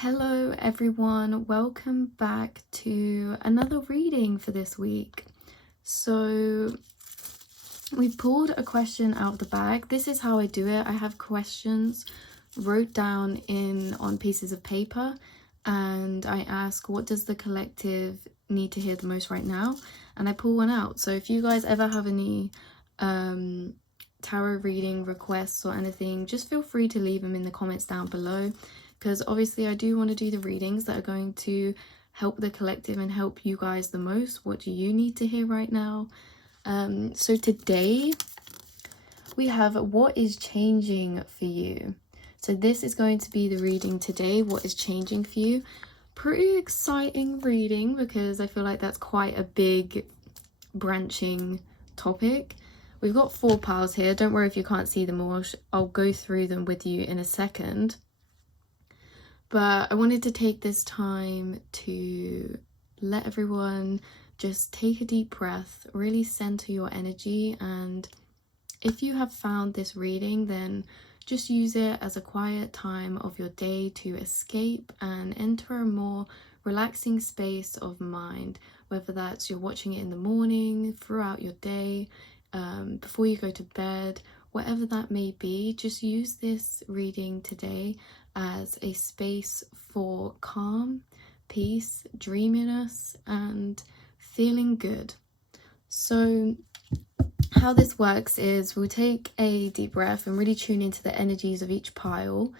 Hello everyone, welcome back to another reading for this week. So we pulled a question out of the bag. This is how I do it. I have questions wrote down on pieces of paper, and I ask, what does the collective need to hear the most right now? And I pull one out. So if you guys ever have any tarot reading requests or anything, just feel free to leave them in the comments down below, because obviously I do want to do the readings that are going to help the collective and help you guys the most. What do you need to hear right now? So today we have what is changing for you. So this is going to be the reading today, what is changing for you. Pretty exciting reading, because I feel like that's quite a big branching topic. We've got 4 piles here. Don't worry if you can't see them all. I'll go through them with you in a second. But I wanted to take this time to let everyone just take a deep breath, really center your energy. And if you have found this reading, then just use it as a quiet time of your day to escape and enter a more relaxing space of mind, whether that's you're watching it in the morning, throughout your day, before you go to bed, whatever that may be. Just use this reading today as a space for calm, peace, dreaminess, and feeling good. So how this works is we'll take a deep breath and really tune into the energies of each pile.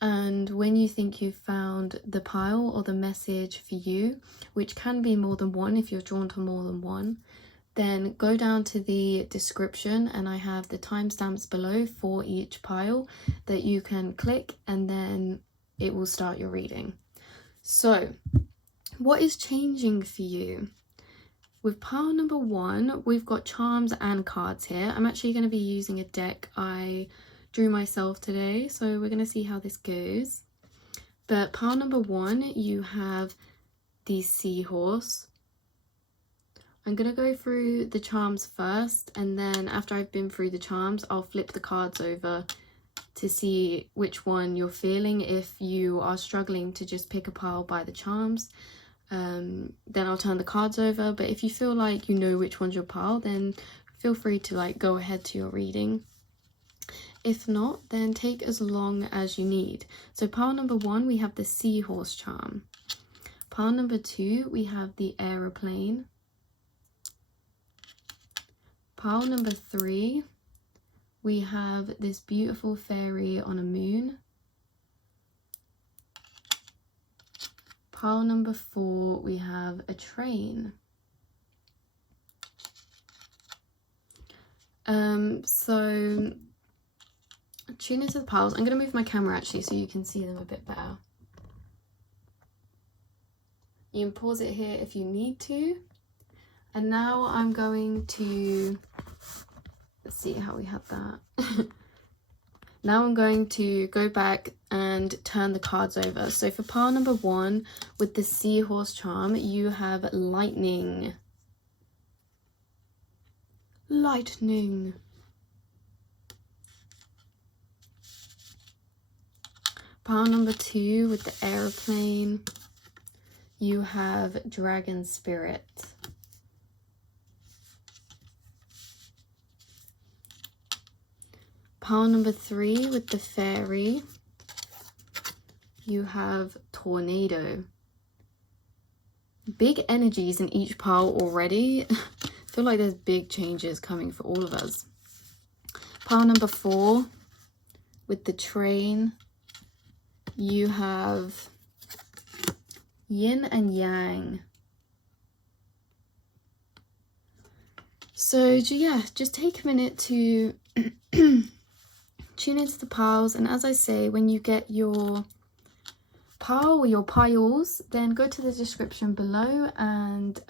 And when you think you've found the pile or the message for you, which can be more than one if you're drawn to more than one, then go down to the description and I have the timestamps below for each pile that you can click, and then it will start your reading. So what is changing for you? With pile number 1, we've got charms and cards here. I'm actually going to be using a deck I drew myself today, so we're going to see how this goes. But pile number 1, you have the Seahorse. I'm going to go through the charms first, and then after I've been through the charms, I'll flip the cards over to see which one you're feeling. If you are struggling to just pick a pile by the charms, then I'll turn the cards over. But if you feel like you know which one's your pile, then feel free to go ahead to your reading. If not, then take as long as you need. So pile number 1, we have the Seahorse charm. Pile number 2, we have the Aeroplane. Pile number 3, we have this beautiful fairy on a moon. Pile number 4, we have a train. So tune into the piles. I'm going to move my camera actually so you can see them a bit better. You can pause it here if you need to. And now I'm going to, let's see how we had that. Now I'm going to go back and turn the cards over. So for pile number 1, with the Seahorse charm, you have lightning. Lightning. Pile number 2, with the Aeroplane, you have dragon spirit. Pile number 3, with the fairy, you have tornado. Big energies in each pile already. I feel like there's big changes coming for all of us. Pile number 4, with the train, you have yin and yang. So yeah, just take a minute to tune into the piles. And as I say, when you get your pile or your piles, then go to the description below and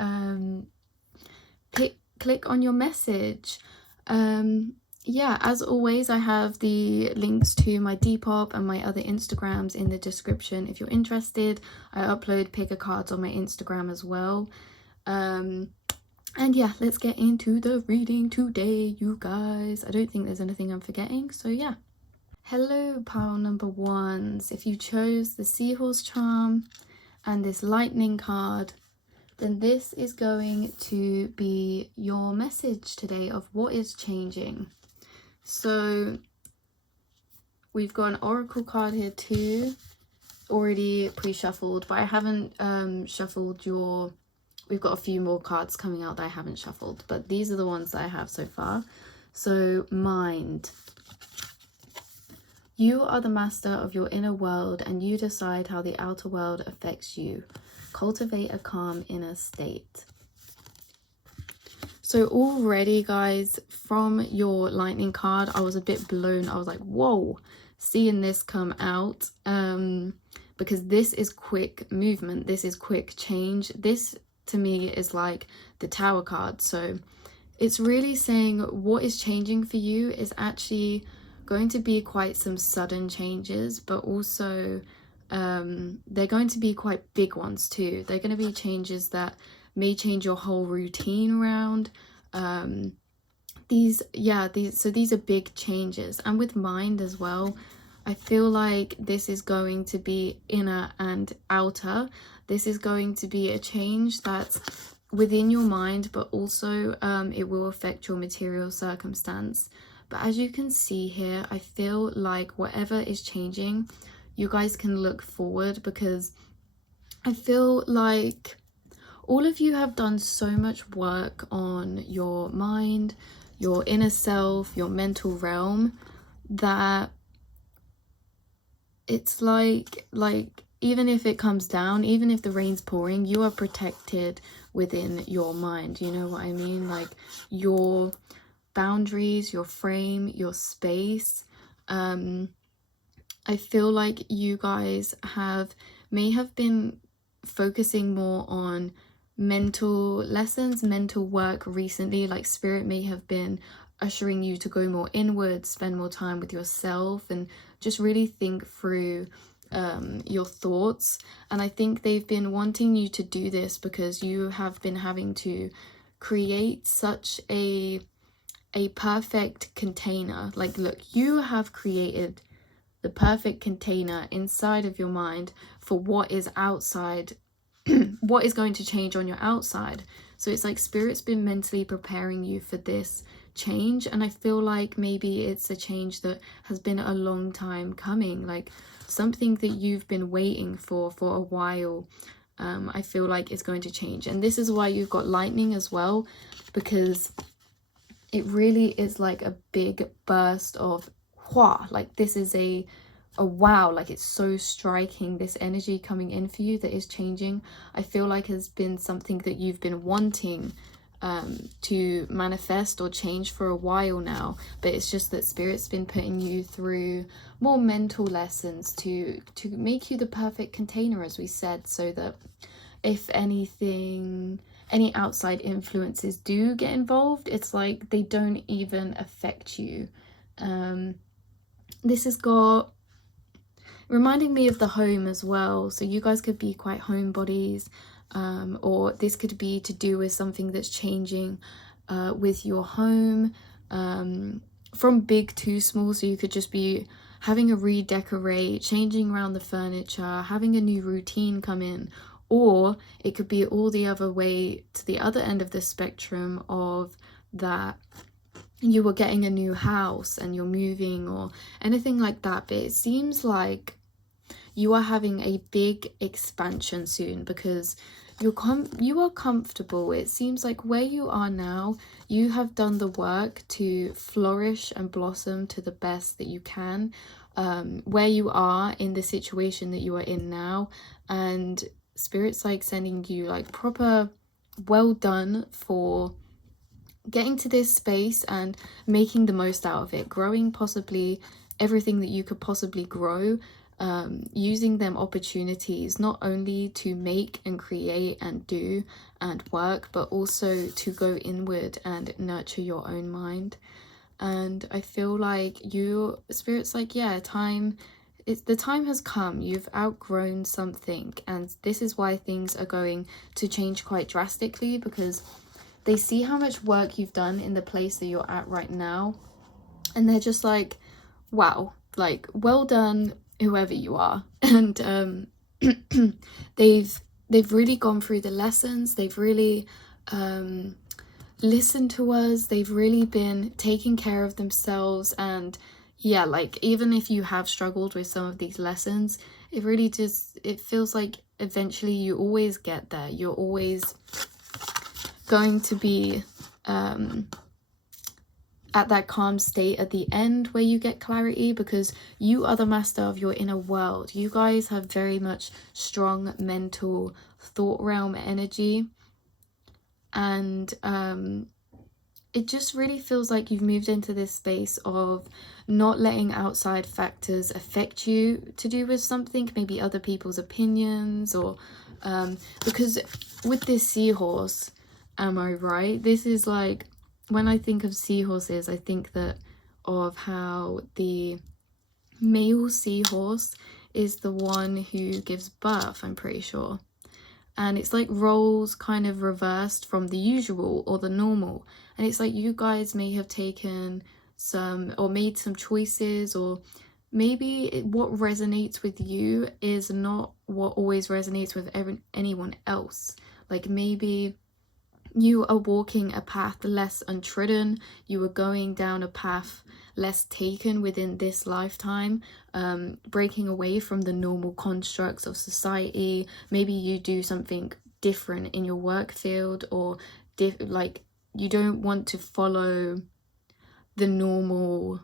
click on your message. Yeah, as always, I have the links to my Depop and my other Instagrams in the description if you're interested. I upload picker cards on my Instagram as well. And yeah, let's get into the reading today, you guys. I don't think there's anything I'm forgetting, so yeah. Hello, pile number ones. If you chose the Seahorse charm and this lightning card, then this is going to be your message today of what is changing. So we've got an oracle card here too, already pre-shuffled, but I haven't shuffled your... We've got a few more cards coming out that I haven't shuffled, but these are the ones that I have so far. So mind. You are the master of your inner world and you decide how the outer world affects you. Cultivate a calm inner state. So already, guys, from your lightning card, I was a bit blown. I was like, whoa, seeing this come out, because this is quick movement. This is quick change. This to me is like the Tower card. So it's really saying what is changing for you is actually going to be quite some sudden changes, but also they're going to be quite big ones too. They're going to be changes that may change your whole routine around. These are big changes. And with mind as well, I feel like this is going to be inner and outer. This is going to be a change that's within your mind, but also it will affect your material circumstance. But as you can see here, I feel like whatever is changing, you guys can look forward, because I feel like all of you have done so much work on your mind, your inner self, your mental realm, that it's like even if it comes down, even if the rain's pouring, you are protected within your mind. You know what I mean? Like your boundaries, your frame, your space. I feel like you guys may have been focusing more on mental lessons, mental work recently. Like spirit may have been ushering you to go more inward, spend more time with yourself, and just really think through your thoughts. And I think they've been wanting you to do this because you have been having to create such a perfect container. Like, look, you have created the perfect container inside of your mind for what is outside, what is going to change on your outside. So it's like spirit's been mentally preparing you for this change, and I feel like maybe it's a change that has been a long time coming, like something that you've been waiting for a while. I feel like it's going to change, and this is why you've got lightning as well, because it really is like a big burst of hua. Like this is a wow, like it's so striking, this energy coming in for you that is changing. I feel like has been something that you've been wanting to manifest or change for a while now, but it's just that spirit's been putting you through more mental lessons to make you the perfect container, as we said, so that if anything, any outside influences do get involved, it's like they don't even affect you. This has got reminding me of the home as well, so you guys could be quite homebodies, or this could be to do with something that's changing with your home, from big to small. So you could just be having a redecorate, changing around the furniture, having a new routine come in, or it could be all the other way to the other end of the spectrum of that you were getting a new house and you're moving or anything like that. But it seems like you are having a big expansion soon, because you are comfortable. It seems like where you are now, you have done the work to flourish and blossom to the best that you can, where you are in the situation that you are in now. And spirit's like sending you like proper well done for getting to this space and making the most out of it, growing possibly everything that you could possibly grow, using them opportunities not only to make and create and do and work, but also to go inward and nurture your own mind. And I feel like spirit's like, yeah, the time has come. You've outgrown something, and this is why things are going to change quite drastically, because they see how much work you've done in the place that you're at right now, and they're just like, wow, like, well done, whoever you are. And they've really gone through the lessons. They've really listened to us. They've really been taking care of themselves. And yeah, like, even if you have struggled with some of these lessons, it really just, it feels like eventually you always get there. You're always going to be at that calm state at the end where you get clarity, because you are the master of your inner world. You guys have very much strong mental thought realm energy, and it just really feels like you've moved into this space of not letting outside factors affect you to do with something, maybe other people's opinions, or because with this seahorse, am I right? This is like, when I think of seahorses, I think that of how the male seahorse is the one who gives birth, I'm pretty sure. And it's like roles kind of reversed from the usual or the normal. And it's like you guys may have taken some, or made some choices, or maybe what resonates with you is not what always resonates with anyone else. Like, maybe you are walking a path less untrodden, you are going down a path less taken within this lifetime, breaking away from the normal constructs of society. Maybe you do something different in your work field, or like, you don't want to follow the normal,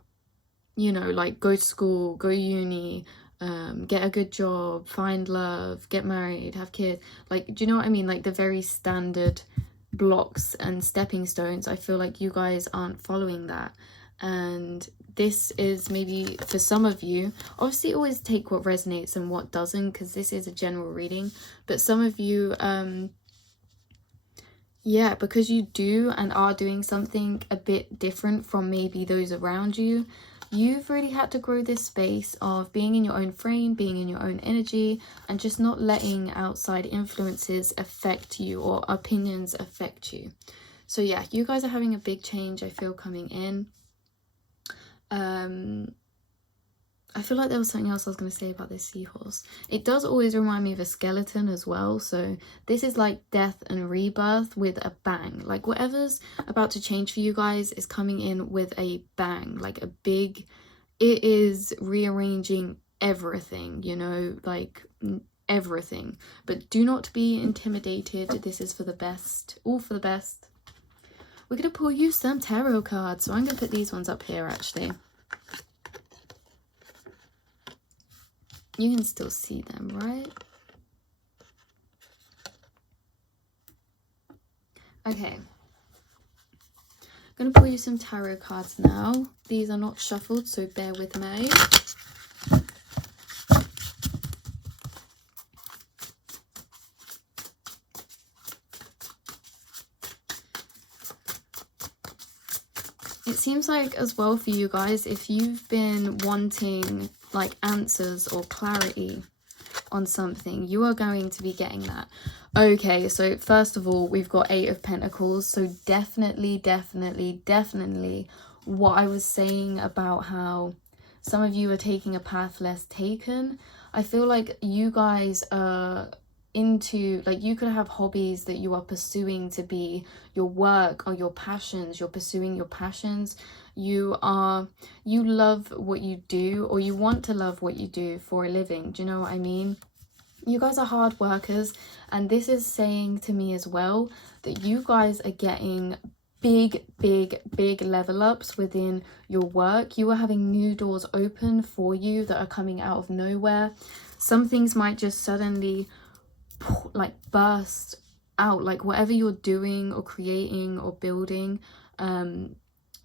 you know, like, go to school, go to uni, get a good job, find love, get married, have kids. Like, do you know what I mean? Like, the very standard blocks and stepping stones. I feel like you guys aren't following that, and this is maybe for some of you. Obviously, always take what resonates and what doesn't, because this is a general reading. But some of you, yeah, because you do and are doing something a bit different from maybe those around you, you've really had to grow this space of being in your own frame, being in your own energy, and just not letting outside influences affect you or opinions affect you. So yeah, you guys are having a big change, I feel, coming in. I feel like there was something else I was going to say about this seahorse. It does always remind me of a skeleton as well. So this is like death and rebirth with a bang. Like, whatever's about to change for you guys is coming in with a bang, like a big, it is rearranging everything, you know, like everything. But do not be intimidated. This is for the best, all for the best. We're going to pull you some tarot cards. So I'm going to put these ones up here, actually. You can still see them, right? Okay. I'm going to pull you some tarot cards now. These are not shuffled, so bear with me. It seems like, as well, for you guys, if you've been wanting like answers or clarity on something, you are going to be getting that. Okay, so first of all, we've got 8 of Pentacles. So definitely what I was saying about how some of you are taking a path less taken. I feel like you guys are into, like, you could have hobbies that you are pursuing to be your work or your passions. You're pursuing your passions. You love what you do, or you want to love what you do for a living. Do you know what I mean? You guys are hard workers, and this is saying to me as well that you guys are getting big level ups within your work. You are having new doors open for you that are coming out of nowhere. Some things might just suddenly like burst out, like whatever you're doing or creating or building,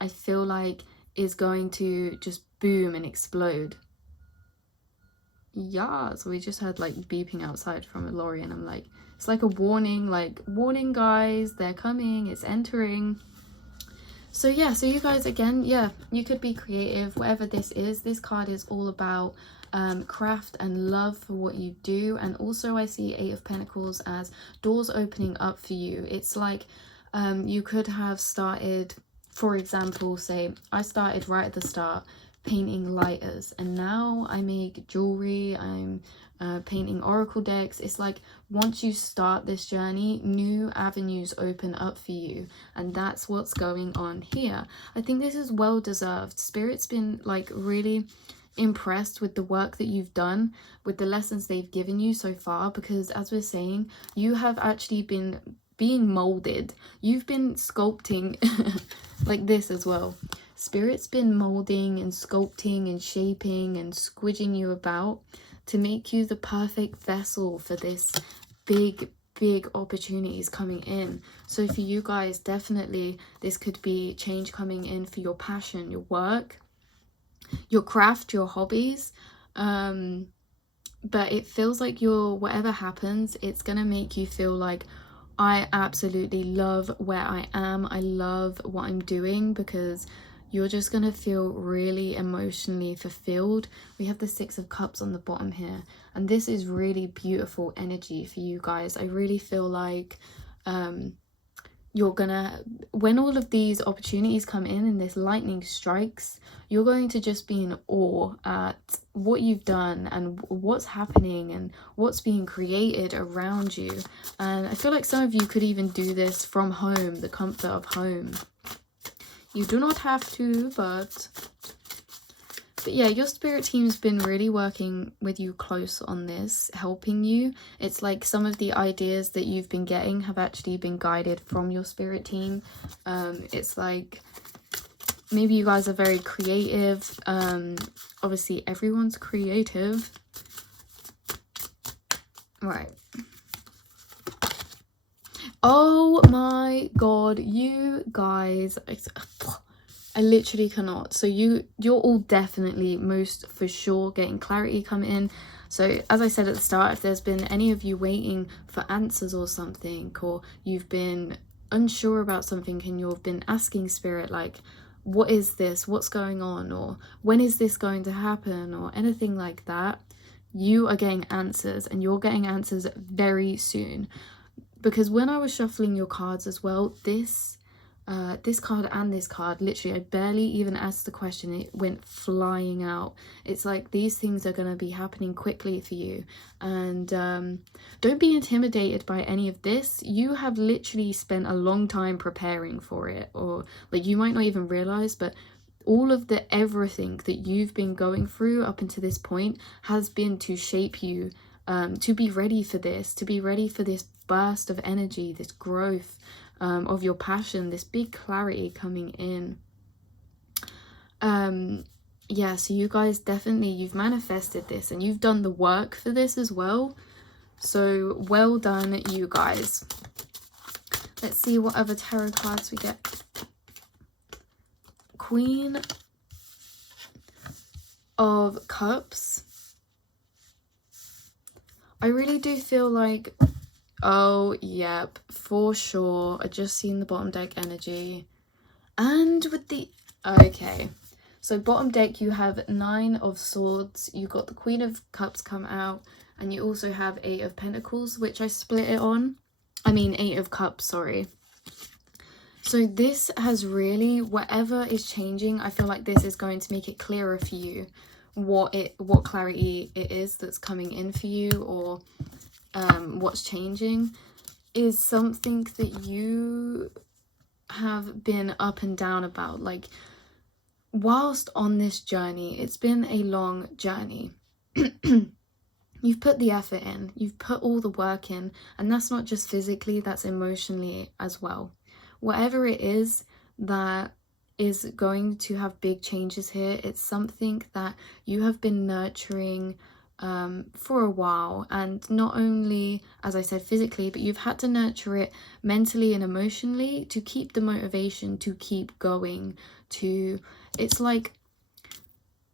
I feel like is going to just boom and explode. Yeah, so we just had like beeping outside from a lorry, and I'm like, it's like a warning, like, warning guys, they're coming, it's entering. So yeah, so you guys, again, yeah, you could be creative, whatever this is. This card is all about craft and love for what you do. And also I see 8 of Pentacles as doors opening up for you. It's like you could have started, for example, say I started right at the start painting lighters, and now I make jewelry, I'm painting oracle decks. It's like once you start this journey, new avenues open up for you, and that's what's going on here. I think this is well deserved. Spirit's been like really impressed with the work that you've done, with the lessons they've given you so far, because as we're saying, you have actually been being molded. You've been sculpting like this as well. Spirit's been molding and sculpting and shaping and squidging you about to make you the perfect vessel for this big opportunities coming in. So for you guys, definitely this could be change coming in for your passion, your work, your craft, your hobbies. But it feels like whatever happens, it's gonna make you feel like, I absolutely love where I am, I love what I'm doing, because you're just gonna feel really emotionally fulfilled. We have the 6 of Cups on the bottom here, and this is really beautiful energy for you guys. I really feel like you're gonna, when all of these opportunities come in and this lightning strikes, you're going to just be in awe at what you've done and what's happening and what's being created around you. And I feel like some of you could even do this from home, the comfort of home. You do not have to, but yeah, your spirit team's been really working with you close on this, helping you. It's like some of the ideas that you've been getting have actually been guided from your spirit team. It's like maybe you guys are very creative. Obviously everyone's creative. Right. Oh my god, you guys, I literally cannot. So you're all definitely, most for sure, getting clarity come in. So as I said at the start, if there's been any of you waiting for answers or something, or you've been unsure about something and you've been asking spirit like, what is this, what's going on, or when is this going to happen, or anything like that, you are getting answers, and you're getting answers very soon. Because when I was shuffling your cards as well, this card and this card, literally I barely even asked the question, it went flying out. It's like these things are going to be happening quickly for you, and don't be intimidated by any of this. You have literally spent a long time preparing for it, or like you might not even realize, but all of the everything that you've been going through up until this point has been to shape you, to be ready for this, to be ready for this burst of energy, this growth of your passion, this big clarity coming in. Yeah, so you guys definitely, you've manifested this and you've done the work for this as well. So well done, you guys. Let's see what other tarot cards we get. Queen of Cups. I really do feel like, oh yep, for sure, I just seen the bottom deck energy. And with the, okay, so bottom deck you have 9 of Swords, you got the Queen of Cups come out, and you also have 8 of Pentacles, which I split it on. I mean 8 of Cups, sorry. So this has really, whatever is changing, I feel like this is going to make it clearer for you what clarity it is that's coming in for you, or what's changing is something that you have been up and down about. Like, whilst on this journey, it's been a long journey. You've put the effort in, you've put all the work in, and that's not just physically, that's emotionally as well. Whatever it is that is going to have big changes here, it's something that you have been nurturing for a while, and not only, as I said, physically, but you've had to nurture it mentally and emotionally to keep the motivation to keep going. It's like,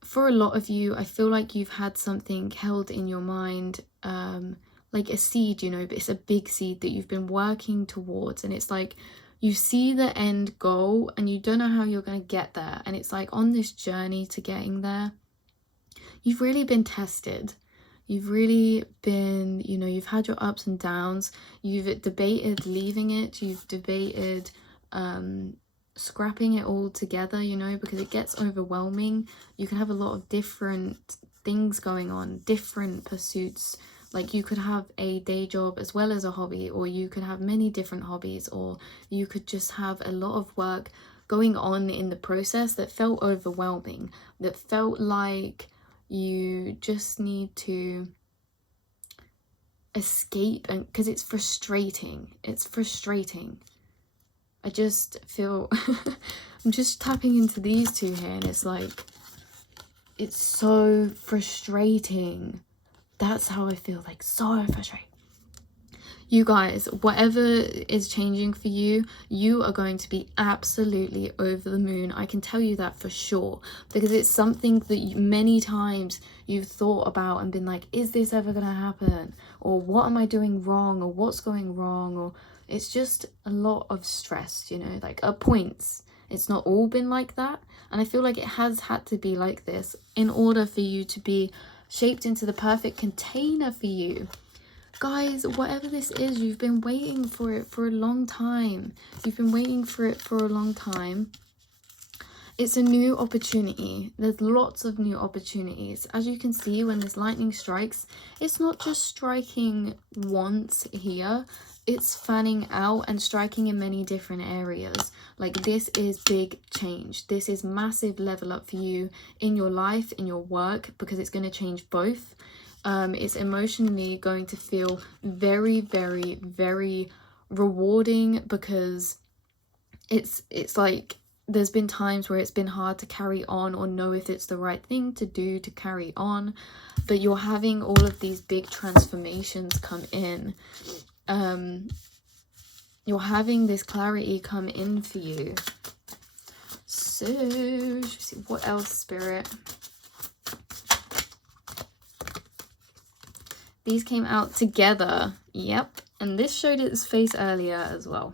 for a lot of you, I feel like you've had something held in your mind, like a seed, you know, but it's a big seed that you've been working towards, and it's like you see the end goal and you don't know how you're going to get there, and it's like on this journey to getting there, you've really been tested. You've really been, you know, you've had your ups and downs. You've debated leaving it. You've debated scrapping it all together, you know, because it gets overwhelming. You can have a lot of different things going on, different pursuits. Like you could have a day job as well as a hobby, or you could have many different hobbies, or you could just have a lot of work going on in the process that felt overwhelming, that felt like you just need to escape, and because it's frustrating. I just feel I'm just tapping into these two here, and it's like, it's so frustrating. That's how I feel, like so frustrating. You guys, whatever is changing for you, you are going to be absolutely over the moon. I can tell you that for sure, because it's something that many times you've thought about and been like, is this ever going to happen? Or what am I doing wrong? Or what's going wrong? Or it's just a lot of stress, you know, like at points. It's not all been like that. And I feel like it has had to be like this in order for you to be shaped into the perfect container for you. Guys, whatever this is, you've been waiting for it for a long time. You've been waiting for it for a long time. It's a new opportunity. There's lots of new opportunities. As you can see, when this lightning strikes, it's not just striking once here. It's fanning out and striking in many different areas. Like, this is big change. This is massive level up for you in your life, in your work, because it's going to change both. It's emotionally going to feel very, very, very rewarding, because it's like there's been times where it's been hard to carry on or know if it's the right thing to do to carry on, but you're having all of these big transformations come in. You're having this clarity come in for you. So let's see what else, Spirit. These came out together. Yep. And this showed its face earlier as well.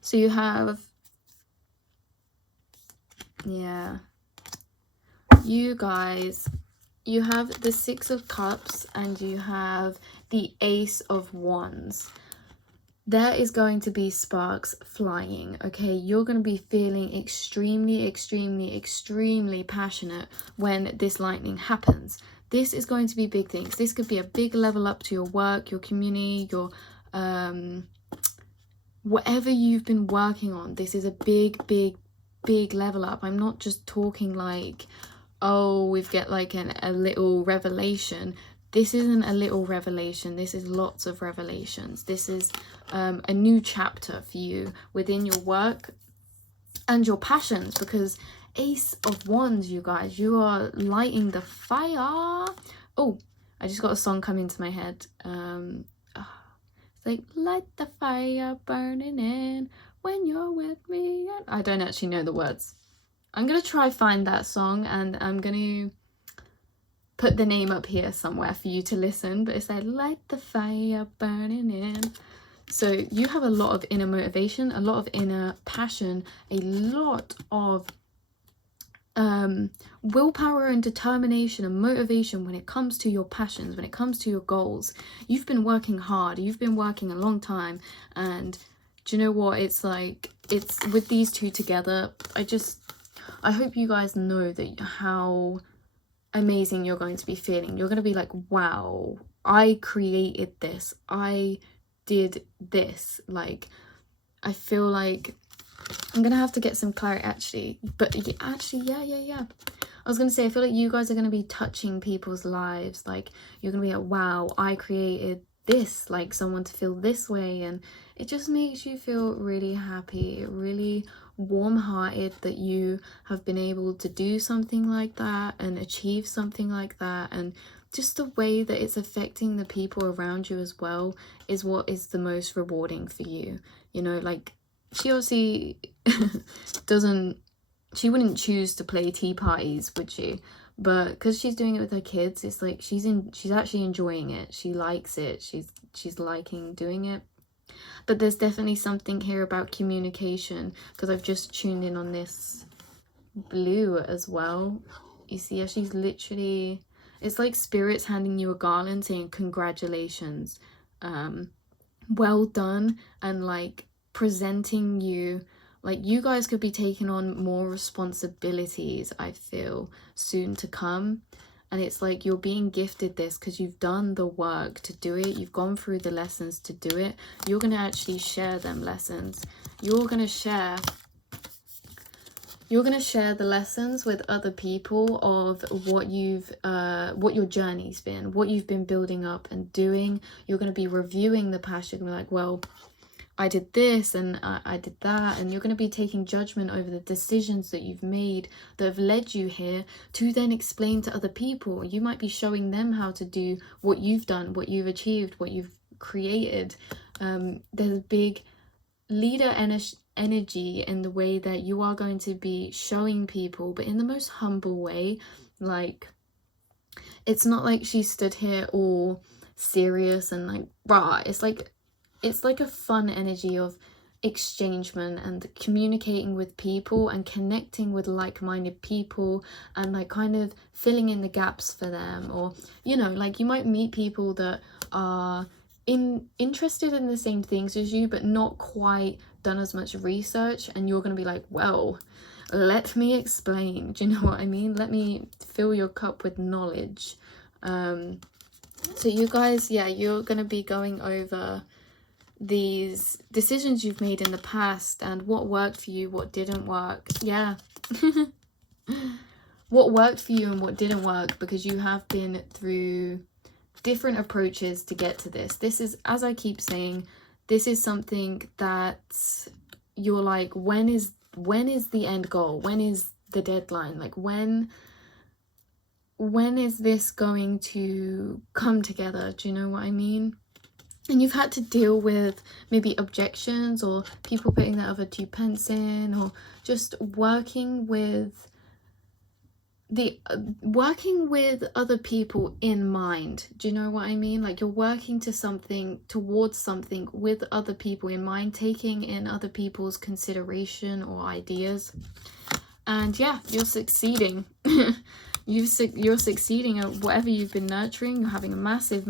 So you have, yeah, you guys, you have the Six of Cups and you have the Ace of Wands. There is going to be sparks flying, okay? You're going to be feeling extremely, extremely, extremely passionate when this lightning happens. This is going to be big things. This could be a big level up to your work, your community, your whatever you've been working on. This is a big, big, big level up. I'm not just talking like, oh, we've got like a little revelation. This isn't a little revelation. This is lots of revelations. This is a new chapter for you within your work and your passions, because Ace of Wands, you guys, you are lighting the fire. Oh, I just got a song coming to my head. It's like, light the fire burning in when you're with me. I don't actually know the words. I'm gonna try find that song, and I'm gonna put the name up here somewhere for you to listen, but it's like, light the fire burning in. So you have a lot of inner motivation, a lot of inner passion, a lot of willpower and determination and motivation when it comes to your passions, when it comes to your goals. You've been working hard, you've been working a long time, and do you know what, it's like, it's with these two together, I hope you guys know that how amazing you're going to be feeling. You're going to be like, wow, I created this, I did this. Like, I feel like I'm gonna have to get some clarity actually, but actually yeah, I was gonna say, I feel like you guys are gonna be touching people's lives. Like, you're gonna be like, wow, I created this, like someone to feel this way, and it just makes you feel really happy, really warm-hearted that you have been able to do something like that and achieve something like that. And just the way that it's affecting the people around you as well is what is the most rewarding for you. You know, like, she obviously she wouldn't choose to play tea parties, would she? But because she's doing it with her kids, it's like she's actually enjoying it. She likes it. She's liking doing it. But there's definitely something here about communication, because I've just tuned in on this blue as well. You see how she's literally, it's like spirit's handing you a garland saying congratulations, well done, and like presenting you Like, you guys could be taking on more responsibilities, I feel, soon to come. And it's like you're being gifted this because you've done the work to do it. You've gone through the lessons to do it. You're going to actually share them lessons. You're going to share the lessons with other people of what your journey's been, what you've been building up and doing. You're going to be reviewing the past. You're going to be like, well, I did this and I did that, and you're going to be taking judgment over the decisions that you've made that have led you here to then explain to other people. You might be showing them how to do what you've done, what you've achieved, what you've created. There's a big leader energy in the way that you are going to be showing people, but in the most humble way. Like, it's not like she stood here all serious and like rah. It's like a fun energy of exchangement and communicating with people and connecting with like-minded people and like kind of filling in the gaps for them. Or, you know, like you might meet people that are interested in the same things as you but not quite done as much research, and you're going to be like, well, let me explain. Do you know what I mean? Let me fill your cup with knowledge. So you guys, yeah, you're going to be going over these decisions you've made in the past and what worked for you, what didn't work. Yeah. What worked for you and what didn't work, because you have been through different approaches to get to this. This is, as I keep saying, this is something that you're like, when is the end goal? When is the deadline? Like, when is this going to come together? Do you know what I mean? And you've had to deal with maybe objections or people putting their other 2 pence in, or just working with other people in mind. Do you know what I mean? Like, you're working towards something with other people in mind, taking in other people's consideration or ideas. And yeah, you're succeeding. You're succeeding at whatever you've been nurturing. You're having a massive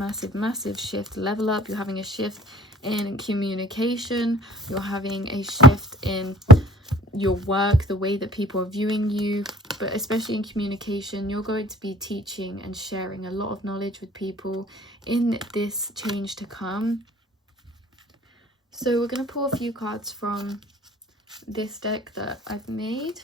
shift, level up. You're having a shift in communication. You're having a shift in your work, the way that people are viewing you. But especially in communication, you're going to be teaching and sharing a lot of knowledge with people in this change to come. So we're going to pull a few cards from this deck that I've made.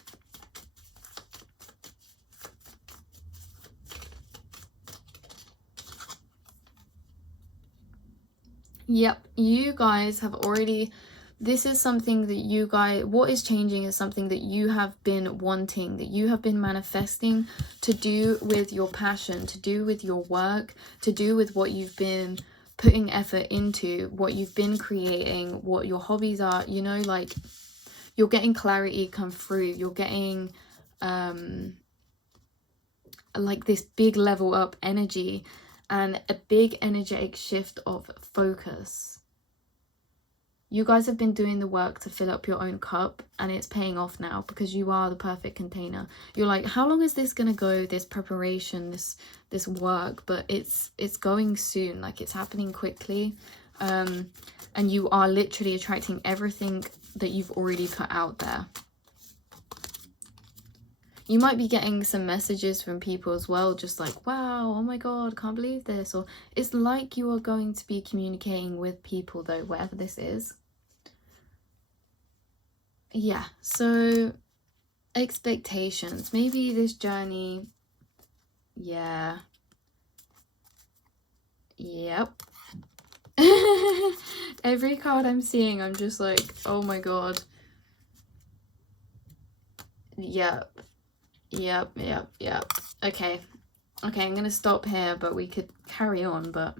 Yep, you guys have already, this is something that you guys, what is changing is something that you have been wanting, that you have been manifesting to do with your passion, to do with your work, to do with what you've been putting effort into, what you've been creating, what your hobbies are. You know, like, you're getting clarity come through. You're getting like this big level up energy and a big energetic shift of focus. You guys have been doing the work to fill up your own cup, and it's paying off now because you are the perfect container. You're like, how long is this gonna go, this preparation, this work? But it's going soon. Like, it's happening quickly, and you are literally attracting everything that you've already put out there. You might be getting some messages from people as well, just like, wow, oh my god, can't believe this. Or it's like you are going to be communicating with people, though, whatever this is. Yeah, so expectations. Maybe this journey, yeah. Yep. Every card I'm seeing, I'm just like, oh my god. Yep. Okay, I'm gonna stop here, but we could carry on. But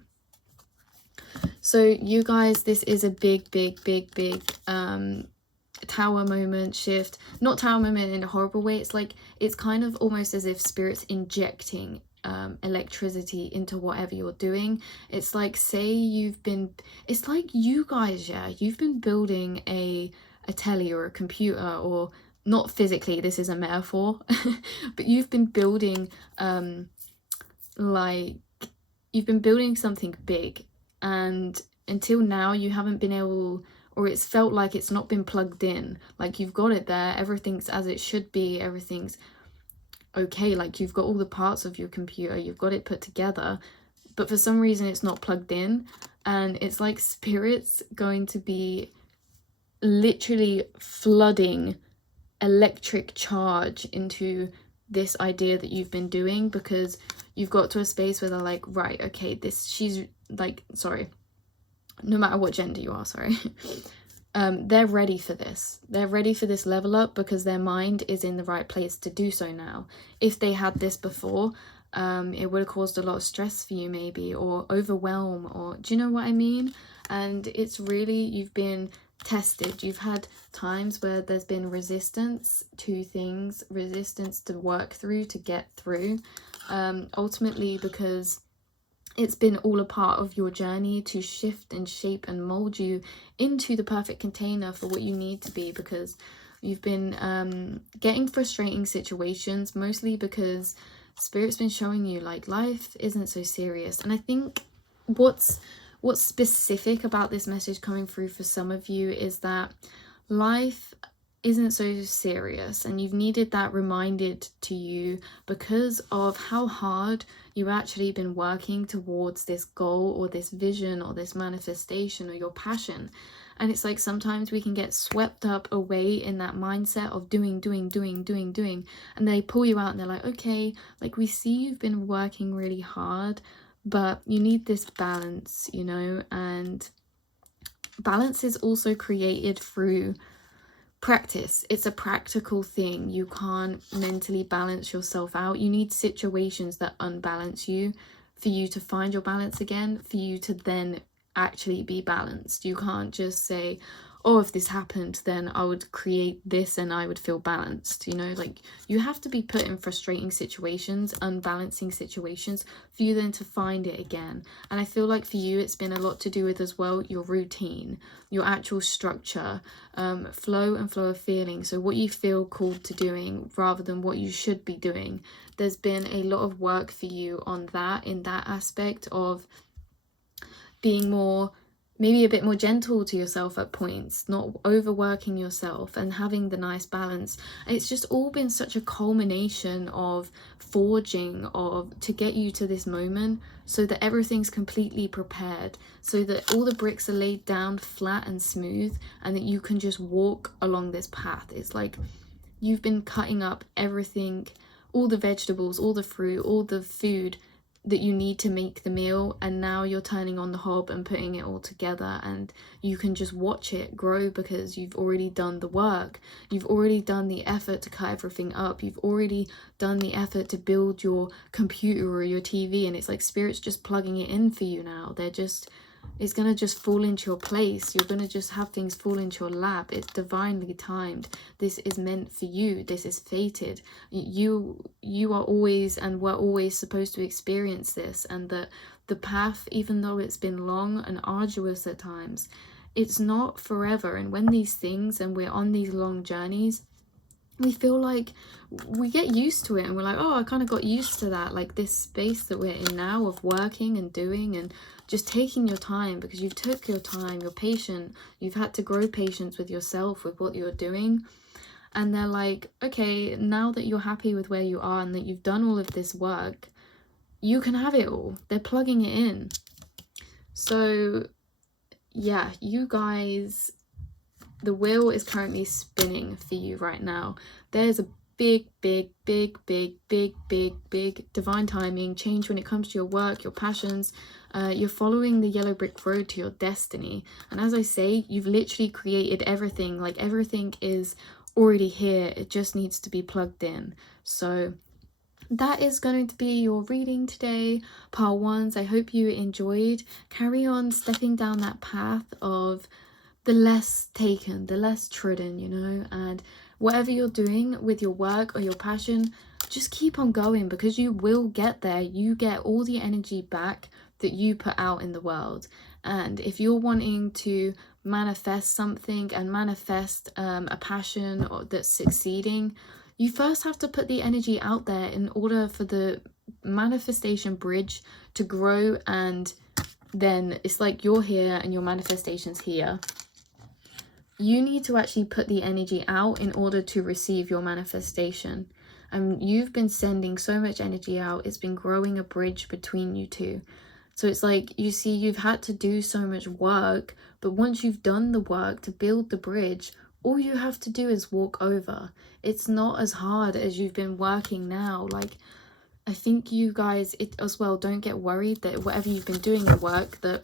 so you guys, this is a big tower moment shift. Not tower moment in a horrible way. It's like, it's kind of almost as if spirit's injecting electricity into whatever you're doing. It's like, say it's like you guys, yeah, you've been building a telly or a computer, or not physically, this is a metaphor, but you've been building you've been building something big, and until now you haven't been able, or it's felt like it's not been plugged in. Like you've got it there, everything's as it should be, everything's okay, like you've got all the parts of your computer, you've got it put together, but for some reason it's not plugged in. And it's like spirit's going to be literally flooding electric charge into this idea that you've been doing, because you've got to a space where they're like, right, okay, this, she's like, sorry, no matter what gender you are, sorry, they're ready for this. They're ready for this level up because their mind is in the right place to do so now. If they had this before, it would have caused a lot of stress for you maybe, or overwhelm, or do you know what I mean? And it's really, you've been tested. You've had times where there's been resistance to things, resistance to work through, to get through, ultimately because it's been all a part of your journey to shift and shape and mold you into the perfect container for what you need to be, because you've been getting frustrating situations, mostly because Spirit's been showing you like life isn't so serious. And I think what's specific about this message coming through for some of you is that life isn't so serious, and you've needed that reminded to you because of how hard you've actually been working towards this goal or this vision or this manifestation or your passion. And it's like sometimes we can get swept up away in that mindset of doing, and they pull you out and they're like, okay, like we see you've been working really hard, but you need this balance, you know. And balance is also created through practice. It's a practical thing. You can't mentally balance yourself out. You need situations that unbalance you for you to find your balance again, for you to then actually be balanced. You can't just say, oh, if this happened, then I would create this and I would feel balanced, you know. Like you have to be put in frustrating situations, unbalancing situations, for you then to find it again. And I feel like for you it's been a lot to do with as well your routine, your actual structure, flow of feeling. So what you feel called to doing rather than what you should be doing. There's been a lot of work for you on that, in that aspect of being more, maybe a bit more gentle to yourself at points, not overworking yourself, and having the nice balance. And it's just all been such a culmination of forging of to get you to this moment, so that everything's completely prepared, so that all the bricks are laid down flat and smooth, and that you can just walk along this path. It's like you've been cutting up everything, all the vegetables, all the fruit, all the food that you need to make the meal, and now you're turning on the hob and putting it all together, and you can just watch it grow because you've already done the work. You've already done the effort to cut everything up. You've already done the effort to build your computer or your TV, and it's like Spirit's just plugging it in for you now. It's gonna just fall into your place. You're gonna just have things fall into your lap. It's divinely timed. This is meant for you. This is fated. You are always and were always supposed to experience this, and that the path, even though it's been long and arduous at times, it's not forever. And when these things, and we're on these long journeys, we feel like we get used to it, and we're like, oh, I kind of got used to that, like this space that we're in now of working and doing and just taking your time, because you've took your time, you're patient, you've had to grow patience with yourself, with what you're doing. And they're like, okay, now that you're happy with where you are and that you've done all of this work, you can have it all. They're plugging it in. So yeah, you guys, the wheel is currently spinning for you right now. There's a big divine timing change when it comes to your work, your passions. You're following the yellow brick road to your destiny. And as I say, you've literally created everything. Like everything is already here. It just needs to be plugged in. So that is going to be your reading today, pile ones. I hope you enjoyed. Carry on stepping down that path of the less taken, the less trodden, you know. And whatever you're doing with your work or your passion, just keep on going, because you will get there. You get all the energy back that you put out in the world. And if you're wanting to manifest something and manifest a passion or that's succeeding, you first have to put the energy out there in order for the manifestation bridge to grow. And then it's like you're here and your manifestation's here. you need to actually put the energy out in order to receive your manifestation. And you've been sending so much energy out, it's been growing a bridge between you two. So it's like, you see, you've had to do so much work, but once you've done the work to build the bridge, all you have to do is walk over. It's not as hard as you've been working now. Like, I think you guys, it as well, don't get worried that whatever you've been doing at work, that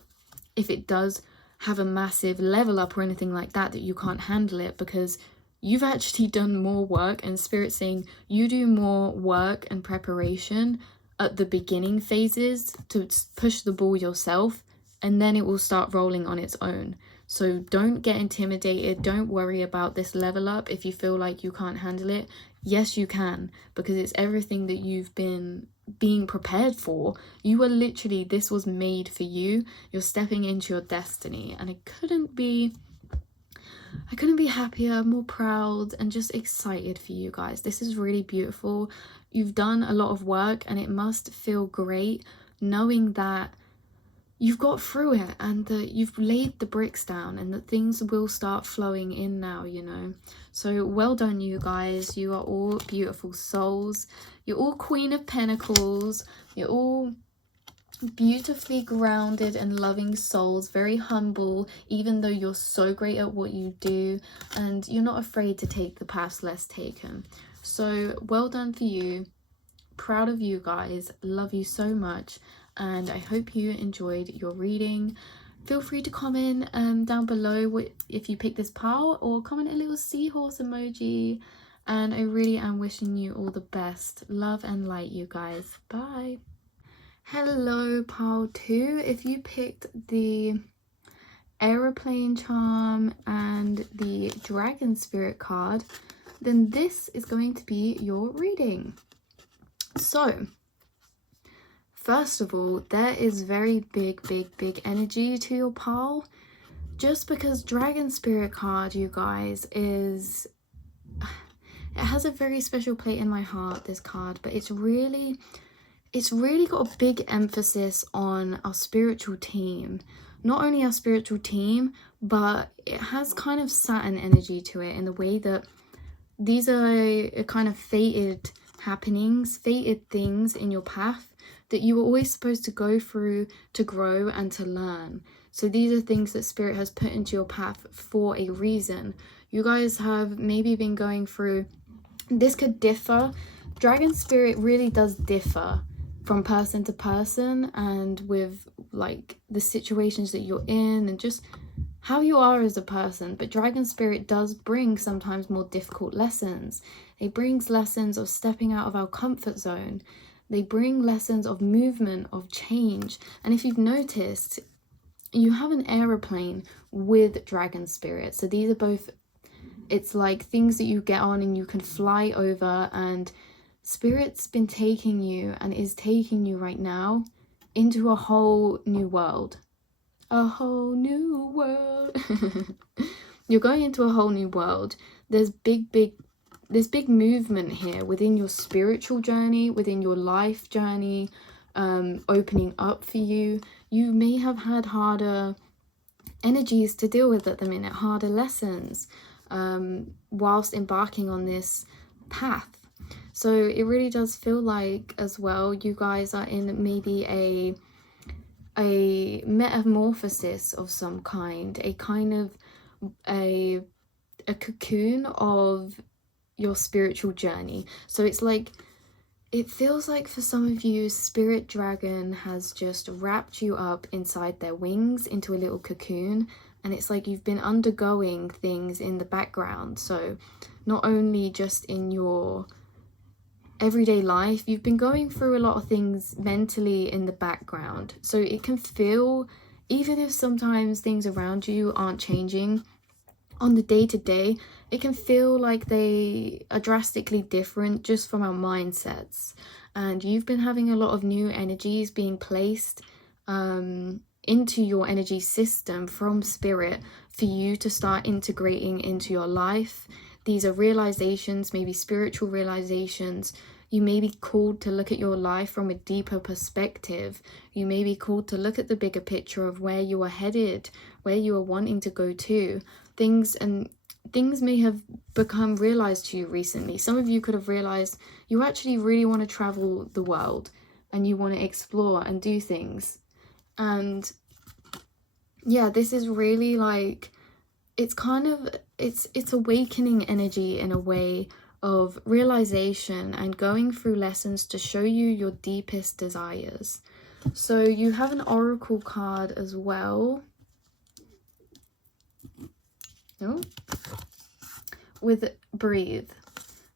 if it does have a massive level up or anything like that, that you can't handle it, because you've actually done more work, and Spirit's saying you do more work and preparation at the beginning phases to push the ball yourself, and then it will start rolling on its own. So don't get intimidated. Don't worry about this level up if you feel like you can't handle it. Yes, you can, because it's everything that you've been being prepared for. You were literally, this was made for you. You're stepping into your destiny, and I couldn't be happier, more proud, and just excited for you guys. This is really beautiful. You've done a lot of work, and it must feel great knowing that you've got through it, and that you've laid the bricks down, and that things will start flowing in now, you know. So well done, you guys. You are all beautiful souls. You're all Queen of Pentacles. You're all beautifully grounded and loving souls, very humble, even though you're so great at what you do, and you're not afraid to take the path less taken. So well done for you. Proud of you guys. Love you so much, and I hope you enjoyed your reading. Feel free to comment down below if you picked this pile, or comment a little seahorse emoji, and I really am wishing you all the best. Love and light, you guys. Bye. Hello, pile 2. If you picked the aeroplane charm and the dragon spirit card, then this is going to be your reading. So first of all, there is very big energy to your pile. Just because dragon spirit card, you guys, it has a very special place in my heart, this card, but it's really got a big emphasis on our spiritual team. Not only our spiritual team, but it has kind of Saturn energy to it, in the way that these are a kind of fated happenings, fated things in your path that you were always supposed to go through to grow and to learn. So these are things that Spirit has put into your path for a reason. You guys have maybe been going through, this could differ. Dragon Spirit really does differ from person to person, and with like the situations that you're in and just how you are as a person. But Dragon Spirit does bring sometimes more difficult lessons. It brings lessons of stepping out of our comfort zone. They bring lessons of movement, of change. And if you've noticed, you have an aeroplane with Dragon Spirit. So these are both, it's like things that you get on and you can fly over, and Spirit's been taking you and is taking you right now into a whole new world. A whole new world. You're going into a whole new world. There's big movement here within your spiritual journey, within your life journey, opening up for you. You may have had harder energies to deal with at the minute, harder lessons, whilst embarking on this path. So it really does feel like, as well, you guys are in maybe a metamorphosis of some kind, a kind of a cocoon of your spiritual journey. So it's like, it feels like for some of you, Spirit Dragon has just wrapped you up inside their wings into a little cocoon, and it's like you've been undergoing things in the background. So not only just in your everyday life, you've been going through a lot of things mentally in the background. So it can feel, even if sometimes things around you aren't changing on the day-to-day, it can feel like they are drastically different just from our mindsets. And you've been having a lot of new energies being placed into your energy system from Spirit for you to start integrating into your life. These are realizations, maybe spiritual realizations. You may be called to look at your life from a deeper perspective. You may be called to look at the bigger picture of where you are headed, where you are wanting to go to. things may have become realized to you recently. Some of you could have realized you actually really want to travel the world and you want to explore and do things. And yeah, this is really like, it's kind of, it's awakening energy in a way of realization and going through lessons to show you your deepest desires. So you have an oracle card as well. Oh, with breathe.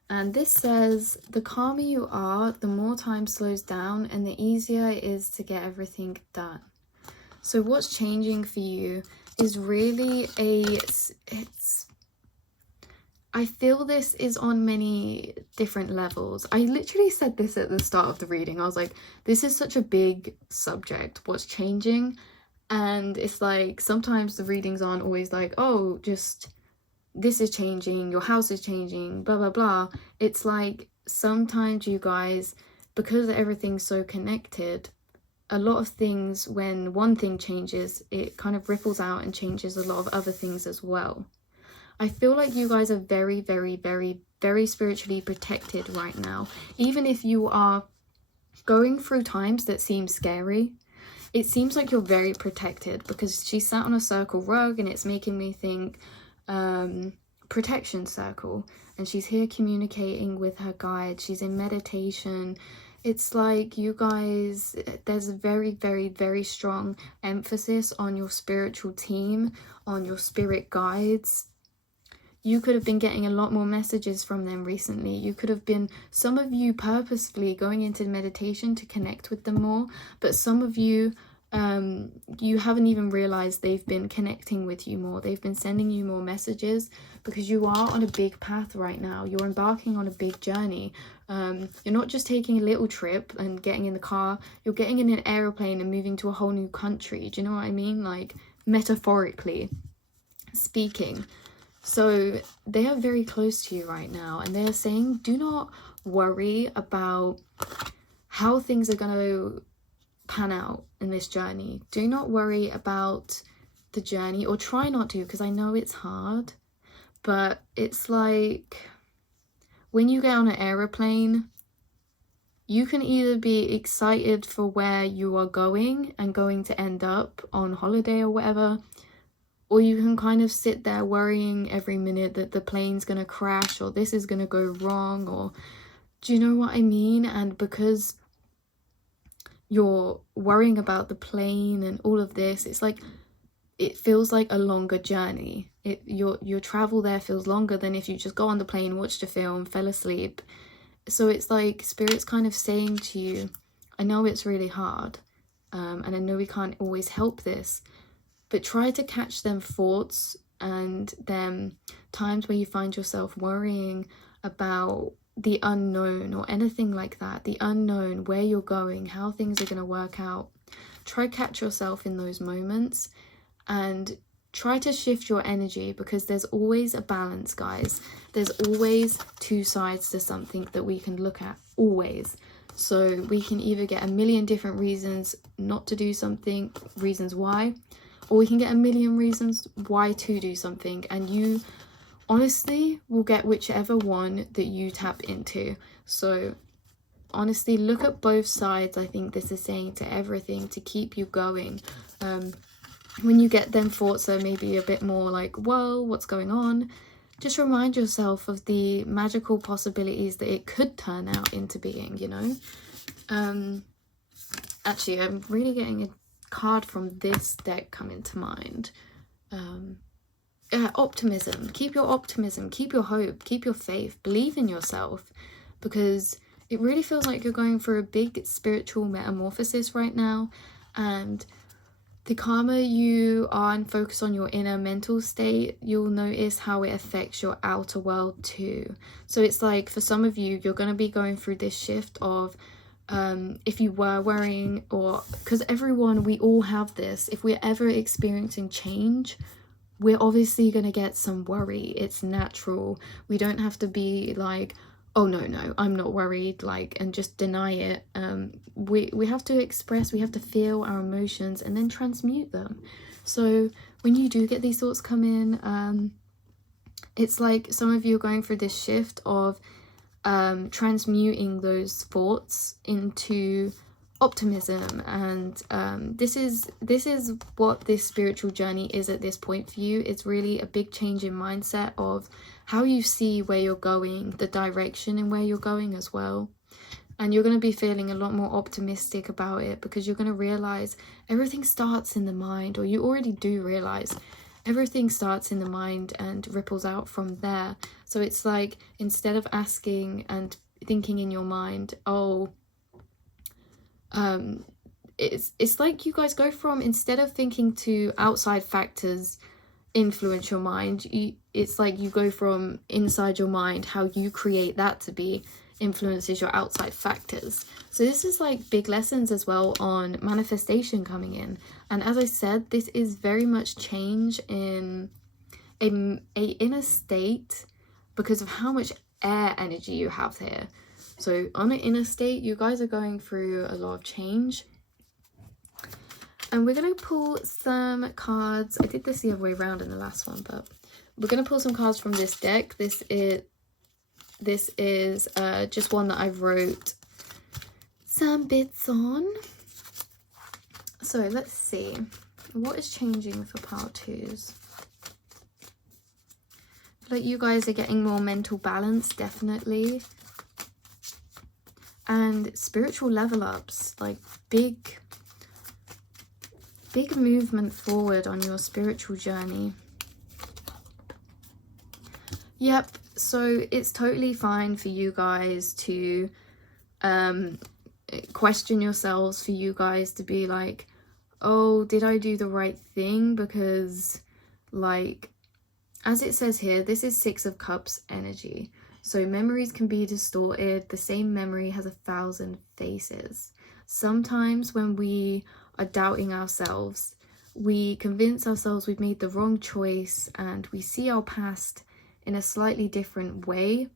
And this says, the calmer you are, the more time slows down and the easier it is to get everything done. So what's changing for you is really I feel this is on many different levels. I literally said this at the start of the reading. I was like, this is such a big subject, what's changing. And it's like, sometimes the readings aren't always like, oh, just this is changing, your house is changing, blah, blah, blah. It's like, sometimes you guys, because everything's so connected, a lot of things, when one thing changes, it kind of ripples out and changes a lot of other things as well. I feel like you guys are very, very, very, very spiritually protected right now. Even if you are going through times that seem scary, it seems like you're very protected, because she sat on a circle rug and it's making me think protection circle, and she's here communicating with her guide. She's in meditation. It's like you guys, there's a very, very, very strong emphasis on your spiritual team, on your spirit guides. You could have been getting a lot more messages from them recently. You could have been, some of you purposefully going into meditation to connect with them more, but some of you, you haven't even realized they've been connecting with you more. They've been sending you more messages because you are on a big path right now. You're embarking on a big journey. You're not just taking a little trip and getting in the car. You're getting in an aeroplane and moving to a whole new country. Do you know what I mean? Like, metaphorically speaking. So they are very close to you right now, and they are saying, do not worry about how things are going to pan out in this journey. Do not worry about the journey, or try not to, because I know it's hard, but it's like when you get on an aeroplane, you can either be excited for where you are going and going to end up on holiday or whatever, or you can kind of sit there worrying every minute that the plane's going to crash or this is going to go wrong, or do you know what I mean? And because you're worrying about the plane and all of this, it's like, it feels like a longer journey. Your travel there feels longer than if you just go on the plane, watched a film, fell asleep. So it's like Spirit's kind of saying to you, I know it's really hard, and I know we can't always help this, but try to catch them thoughts and them times where you find yourself worrying about the unknown or anything like that. The unknown, where you're going, how things are going to work out. Try catch yourself in those moments and try to shift your energy, because there's always a balance, guys. There's always two sides to something that we can look at, always. So we can either get a million different reasons not to do something, reasons why, or we can get a million reasons why to do something, and you honestly will get whichever one that you tap into. So honestly, look at both sides. I think this is saying to everything to keep you going. When you get them thoughts that are maybe a bit more like, whoa, what's going on? Just remind yourself of the magical possibilities that it could turn out into being, you know? Actually, I'm really getting a card from this deck coming to mind. Optimism. Keep your optimism, keep your hope, keep your faith, believe in yourself, because it really feels like you're going through a big spiritual metamorphosis right now, and the calmer you are and focus on your inner mental state, you'll notice how it affects your outer world too. So it's like, for some of you, you're going to be going through this shift of if you were worrying, or because everyone, we all have this, if we're ever experiencing change, we're obviously going to get some worry. It's natural. We don't have to be like, oh no, I'm not worried, like, and just deny it. We have to express, we have to feel our emotions and then transmute them. So when you do get these thoughts come in, it's like some of you are going through this shift of transmuting those thoughts into optimism, and this is what this spiritual journey is at this point for you. It's really a big change in mindset of how you see where you're going, the direction in where you're going as well. And you're going to be feeling a lot more optimistic about it, because you're going to realize everything starts in the mind, or you already do realize everything starts in the mind and ripples out from there. So it's like, instead of asking and thinking in your mind, oh, it's like you guys go from, instead of thinking to outside factors influence your mind, it's like you go from inside your mind, how you create that to be, influences your outside factors. So this is like big lessons as well on manifestation coming in. And as I said, this is very much change in a inner state because of how much air energy you have here. So on an inner state, you guys are going through a lot of change. And we're going to pull some cards. I did this the other way around in the last one, but we're going to pull some cards from this deck. This is just one that I wrote some bits on. So let's see. What is changing for pile twos? I feel like you guys are getting more mental balance, definitely. And spiritual level ups, like big movement forward on your spiritual journey. Yep, so it's totally fine for you guys to question yourselves, for you guys to be like, oh, did I do the right thing? Because, like, as it says here, this is Six of Cups energy. So memories can be distorted. The same memory has 1,000 faces. Sometimes when we are doubting ourselves, we convince ourselves we've made the wrong choice, and we see our past in a slightly different way,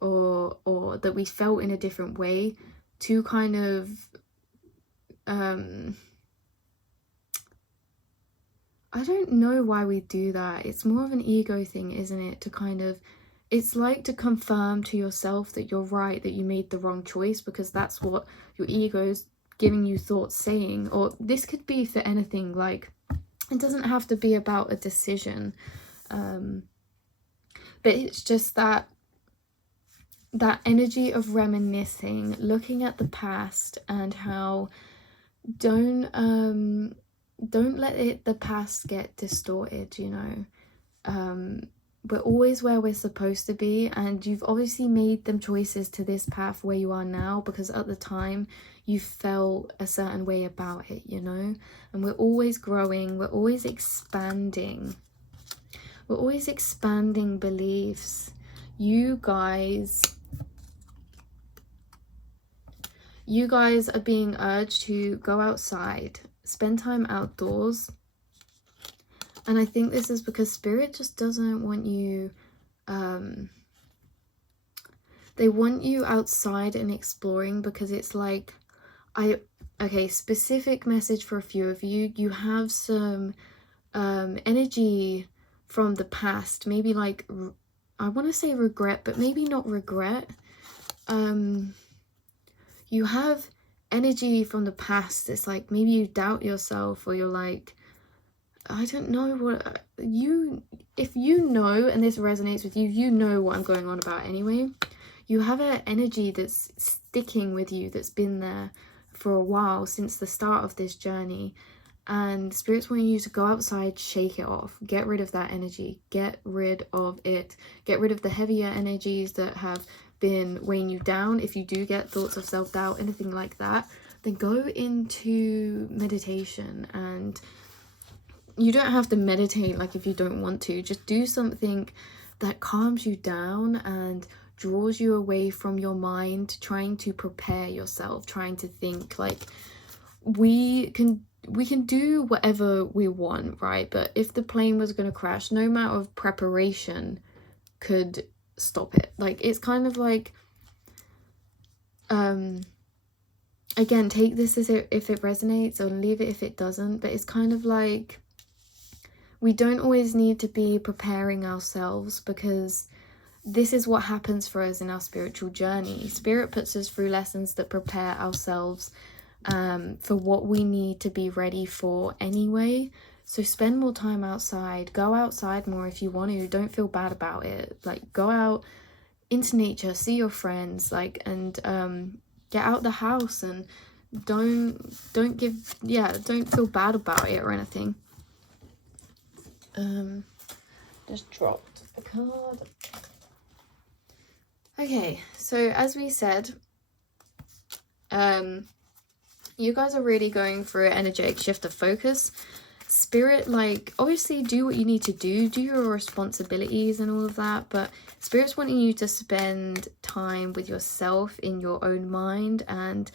or that we felt in a different way, to kind of I don't know why we do that. It's more of an ego thing, isn't it? To kind of, it's like to confirm to yourself that you're right, that you made the wrong choice, because that's what your ego's giving you thoughts saying. Or this could be for anything, like, it doesn't have to be about a decision. But it's just that energy of reminiscing, looking at the past, and how don't let the past get distorted, you know. We're always where we're supposed to be, and you've obviously made them choices to this path where you are now because at the time you felt a certain way about it, you know. And we're always growing, we're always expanding. We're always expanding beliefs. You guys are being urged to go outside, spend time outdoors. And I think this is because Spirit just doesn't want you, they want you outside and exploring, because it's like, okay, specific message for a few of you. You have some energy from the past, maybe like, I want to say regret, but maybe not regret. You have energy from the past. It's like, maybe you doubt yourself, or you're like, I don't know what if you know, and this resonates with you, you know what I'm going on about anyway. You have an energy that's sticking with you, that's been there for a while, since the start of this journey. And Spirit's wanting you to go outside, shake it off, get rid of that energy, get rid of it, get rid of the heavier energies that have been weighing you down. If you do get thoughts of self-doubt, anything like that, then go into meditation. And you don't have to meditate, like, if you don't want to. Just do something that calms you down and draws you away from your mind, trying to prepare yourself, trying to think like, we can do whatever we want, right? But if the plane was going to crash, no amount of preparation could stop it. Like, it's kind of like, again, take this as if it resonates, or leave it if it doesn't. But it's kind of like, we don't always need to be preparing ourselves, because this is what happens for us in our spiritual journey. Spirit puts us through lessons that prepare ourselves for what we need to be ready for anyway. So spend more time outside. Go outside more if you want to. Don't feel bad about it. Like, go out into nature, see your friends, like, and get out the house, and don't feel bad about it or anything. Just dropped a card. Okay, so as we said, you guys are really going through an energetic shift of focus. Spirit, like, obviously do what you need to do your responsibilities and all of that, but Spirit's wanting you to spend time with yourself in your own mind, and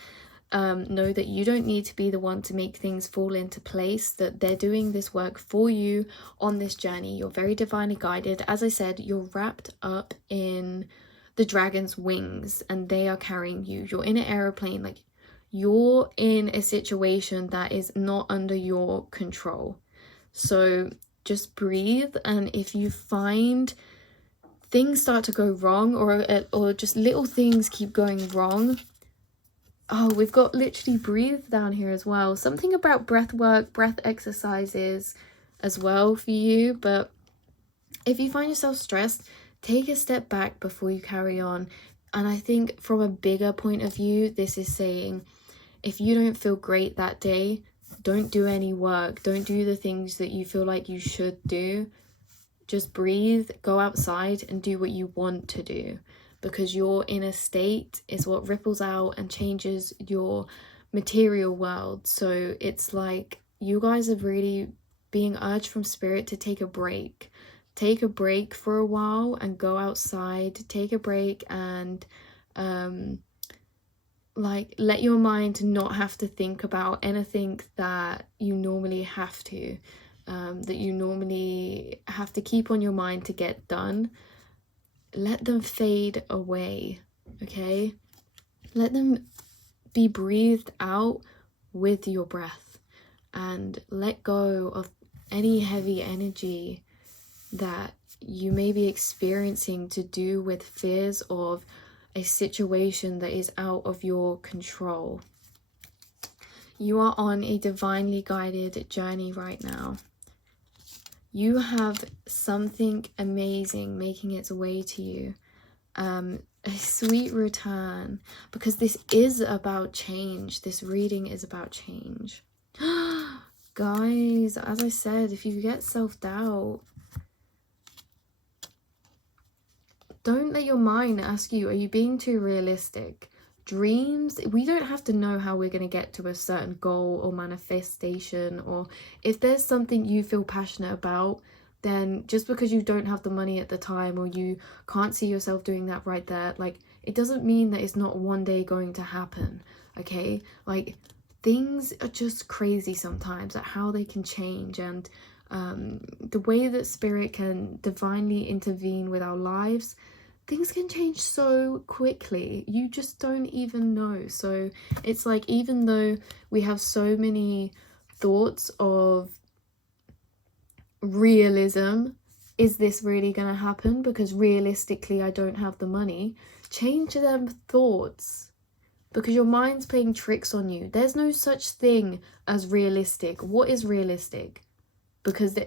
know that you don't need to be the one to make things fall into place, that they're doing this work for you on this journey. You're very divinely guided. As I said, you're wrapped up in the dragon's wings and they are carrying you. You're in an aeroplane, like, you're in a situation that is not under your control. So just breathe, and if you find things start to go wrong, or just little things keep going wrong, oh, we've got literally breathe down here as well. Something about breath work, breath exercises as well for you. But if you find yourself stressed, take a step back before you carry on. And I think from a bigger point of view, this is saying, if you don't feel great that day, don't do any work. Don't do the things that you feel like you should do. Just breathe, go outside and do what you want to do, because your inner state is what ripples out and changes your material world. So it's like you guys are really being urged from Spirit to take a break. Take a break for a while and go outside. Take a break and like, let your mind not have to think about anything that you normally have to, that you normally have to keep on your mind to get done. Let them fade away, okay? Let them be breathed out with your breath, and let go of any heavy energy that you may be experiencing to do with fears of a situation that is out of your control. You are on a divinely guided journey right now. You have something amazing making its way to you. A sweet return, because this is about change. This reading is about change. Guys, as I said, if you get self-doubt, don't let your mind ask you, are you being too realistic? Dreams, we don't have to know how we're going to get to a certain goal or manifestation, or if there's something you feel passionate about, then just because you don't have the money at the time, or you can't see yourself doing that right there, like, it doesn't mean that it's not one day going to happen, okay? Like, things are just crazy sometimes at how they can change, and the way that Spirit can divinely intervene with our lives, things can change so quickly, you just don't even know. So it's like, even though we have so many thoughts of realism, is this really going to happen? Because realistically, I don't have the money. Change them thoughts, because your mind's playing tricks on you. There's no such thing as realistic. What is realistic? Because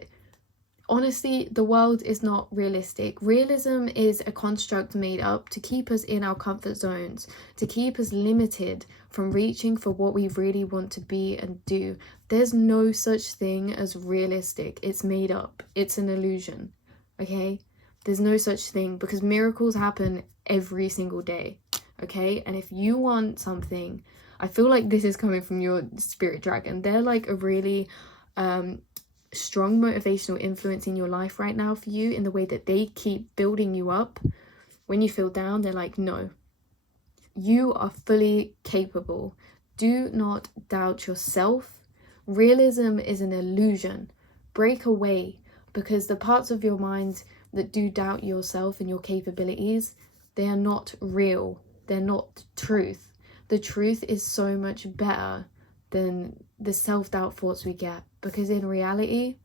honestly, the world is not realistic. Realism is a construct made up to keep us in our comfort zones, to keep us limited from reaching for what we really want to be and do. There's no such thing as realistic. It's made up. It's an illusion, okay? There's no such thing, because miracles happen every single day, okay? And if you want something, I feel like this is coming from your spirit dragon. They're like a really strong motivational influence in your life right now for you, in the way that they keep building you up. When you feel down, they're like, no, you are fully capable. Do not doubt yourself. Realism is an illusion. Break away, because the parts of your mind that do doubt yourself and your capabilities, they are not real. They're not truth. The truth is so much better than the self-doubt thoughts we get, because in reality,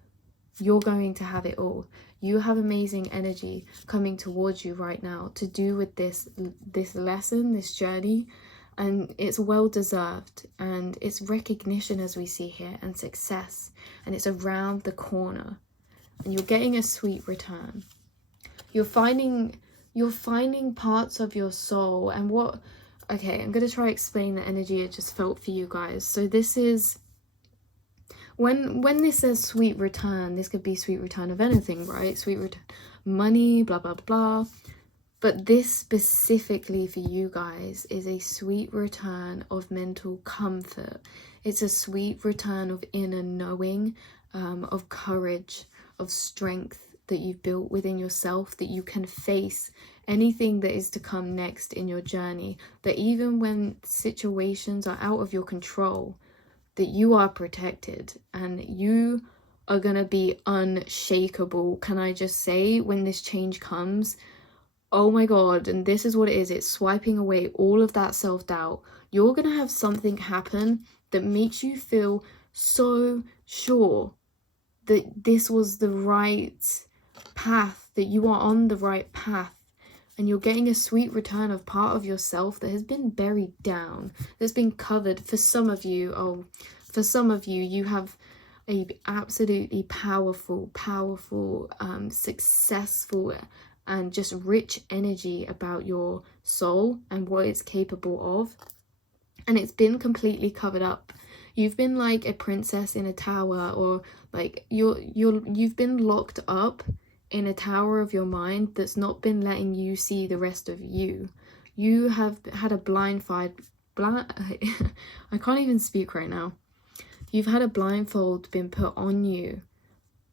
you're going to have it all. You have amazing energy coming towards you right now to do with this lesson, this journey, and it's well deserved, and it's recognition, as we see here, and success, and it's around the corner, and you're getting a sweet return. You're finding parts of your soul, and what, okay, I'm going to try to explain the energy I just felt for you guys. So this is, when this says sweet return, this could be sweet return of anything, right? Sweet return, money, blah, blah, blah. But this specifically for you guys is a sweet return of mental comfort. It's a sweet return of inner knowing, of courage, of strength that you've built within yourself, that you can face anything that is to come next in your journey. That even when situations are out of your control, that you are protected and you are going to be unshakable. Can I just say, when this change comes, oh my God, and this is what it is, it's swiping away all of that self-doubt. You're going to have something happen that makes you feel so sure that this was the right path, that you are on the right path. And you're getting a sweet return of part of yourself that has been buried down, that's been covered. For some of you, you have a absolutely powerful, successful, and just rich energy about your soul and what it's capable of. And it's been completely covered up. You've been like a princess in a tower, or like you've been locked up in a tower of your mind that's not been letting you see the rest of you. You have had a I can't even speak right now. You've had a blindfold been put on you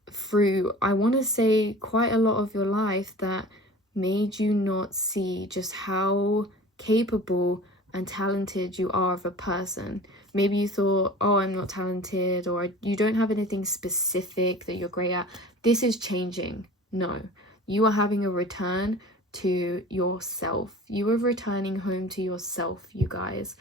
through, I want to say, quite a lot of your life, that made you not see just how capable and talented you are of a person. Maybe you thought, oh, I'm not talented, or you don't have anything specific that you're great at. This is changing. No, you are having a return to yourself. You are returning home to yourself, you guys.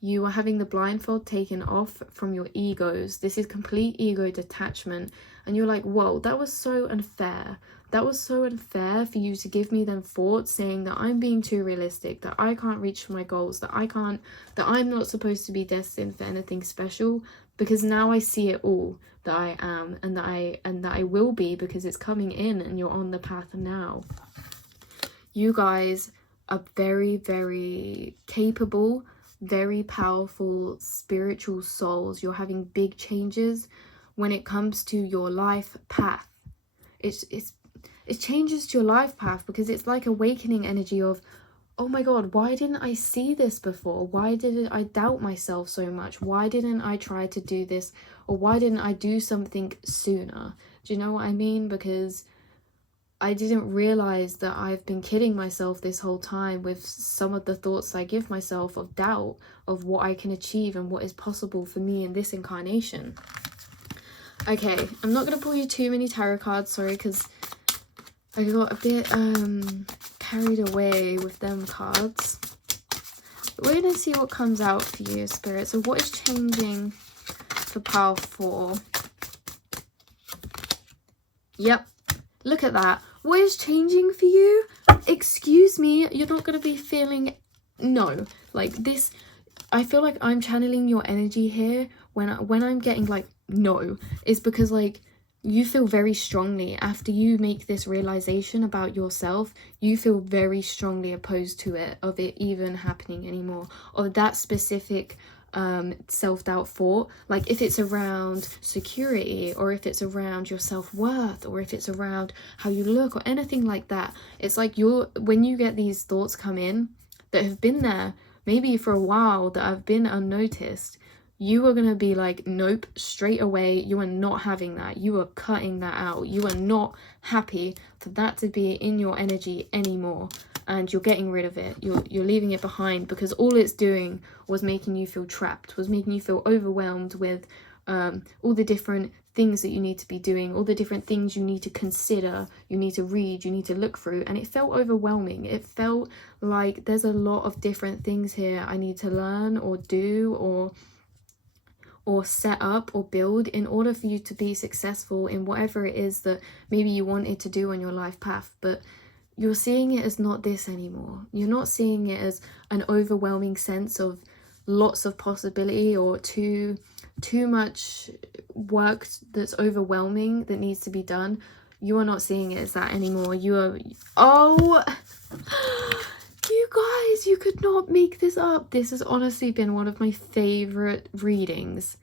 You are having the blindfold taken off from your egos. This is complete ego detachment. And you're like, whoa, that was so unfair. That was so unfair for you to give me them thoughts saying that I'm being too realistic, that I can't reach my goals, that I'm not supposed to be destined for anything special, because now I see it all, that I am, and that I will be, because it's coming in and you're on the path now. You guys are very, very capable, very powerful spiritual souls. You're having big changes when it comes to your life path. It changes to your life path, because it's like awakening energy of, oh my God, why didn't I see this before? Why didn't I doubt myself so much? Why didn't I try to do this? Or why didn't I do something sooner? Do you know what I mean? Because I didn't realize that I've been kidding myself this whole time with some of the thoughts I give myself of doubt of what I can achieve and what is possible for me in this incarnation. Okay, I'm not going to pull you too many tarot cards, sorry, because I got a bit carried away with them cards. But we're going to see what comes out for you, Spirit. So what is changing for pile 4? Yep, look at that. What is changing for you? Excuse me, you're not going to be feeling... No, like this... I feel like I'm channeling your energy here when I'm getting like, no. It's because like... you feel very strongly after you make this realization about yourself. You feel very strongly opposed to it, of it even happening anymore, or that specific self-doubt thought. Like if it's around security, or if it's around your self-worth, or if it's around how you look, or anything like that, it's like when you get these thoughts come in that have been there maybe for a while, that have been unnoticed, you are going to be like, nope, straight away. You are not having that. You are cutting that out. You are not happy for that to be in your energy anymore. And you're getting rid of it. You're leaving it behind, because all it's doing was making you feel trapped, was making you feel overwhelmed with all the different things that you need to be doing, all the different things you need to consider, you need to read, you need to look through. And it felt overwhelming. It felt like there's a lot of different things here I need to learn or do, or or set up or build in order for you to be successful in whatever it is that maybe you wanted to do on your life path. But you're seeing it as not this anymore. You're not seeing it as an overwhelming sense of lots of possibility or too much work that's overwhelming that needs to be done. You are not seeing it as that anymore. You are, oh, you guys, you could not make this up. This has honestly been one of my favorite readings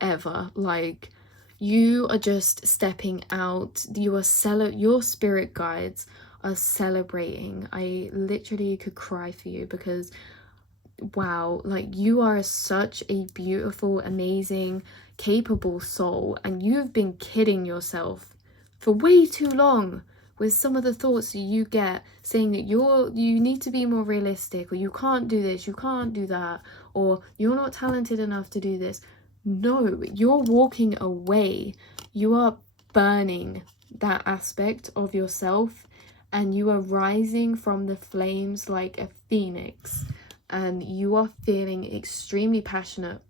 ever. Like, you are just stepping out. You are your spirit guides are celebrating. I literally could cry for you because wow, like you are such a beautiful, amazing, capable soul, and you have been kidding yourself for way too long with some of the thoughts that you get saying that you need to be more realistic, or you can't do this, you can't do that, or you're not talented enough to do this. No, you're walking away. You are burning that aspect of yourself, and you are rising from the flames like a phoenix, and you are feeling extremely passionate,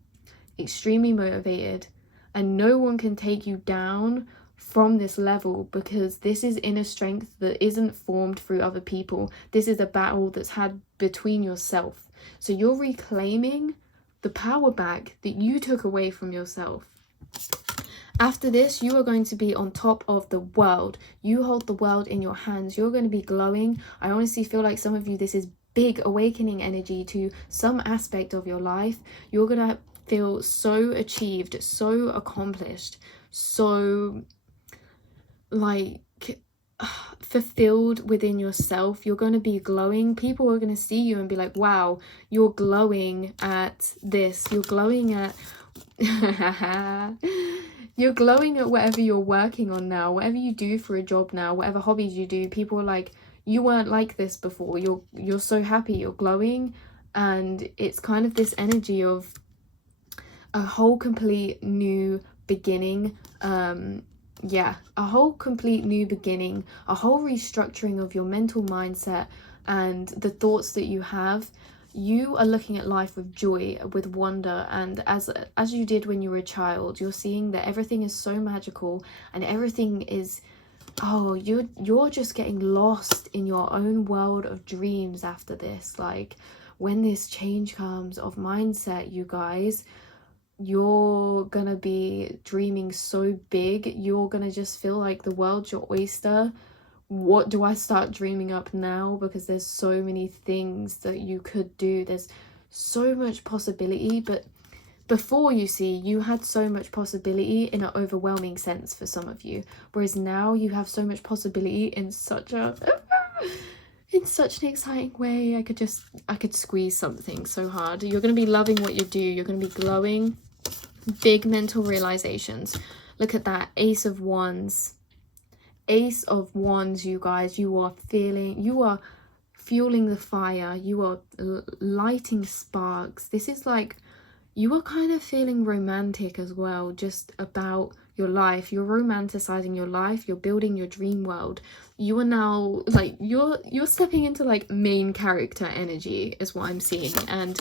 extremely motivated, and no one can take you down from this level, because this is inner strength that isn't formed through other people. This is a battle that's had between yourself. So you're reclaiming the power back that you took away from yourself. After this, you are going to be on top of the world. You hold the world in your hands. You're going to be glowing. I honestly feel like some of you, this is big awakening energy to some aspect of your life. You're going to feel so achieved, so accomplished, so like fulfilled within yourself. You're going to be glowing. People are going to see you and be like, wow, you're glowing at this. You're glowing at you're glowing at whatever you're working on now, whatever you do for a job now, whatever hobbies you do. People are like, you weren't like this before. You're so happy, you're glowing. And it's kind of this energy of a whole complete new beginning. Yeah, a whole complete new beginning, a whole restructuring of your mental mindset and the thoughts that you have. You are looking at life with joy, with wonder, and as you did when you were a child, you're seeing that everything is so magical and everything is, oh, you're just getting lost in your own world of dreams after this. Like, when this change comes of mindset, you guys, you're gonna be dreaming so big. You're gonna just feel like the world's your oyster. What do I start dreaming up now? Because there's so many things that you could do. There's so much possibility. But before, you see, you had so much possibility in an overwhelming sense for some of you, whereas now you have so much possibility in such an exciting way. I could squeeze something so hard. You're going to be loving what you do. You're going to be glowing. Big mental realizations. Look at that. Ace of Wands. Ace of Wands, you guys. You are fueling the fire. You are lighting sparks. This is like, you are kind of feeling romantic as well, just about your life. You're romanticizing your life. You're building your dream world. You are now like, you're stepping into like main character energy is what I'm seeing. And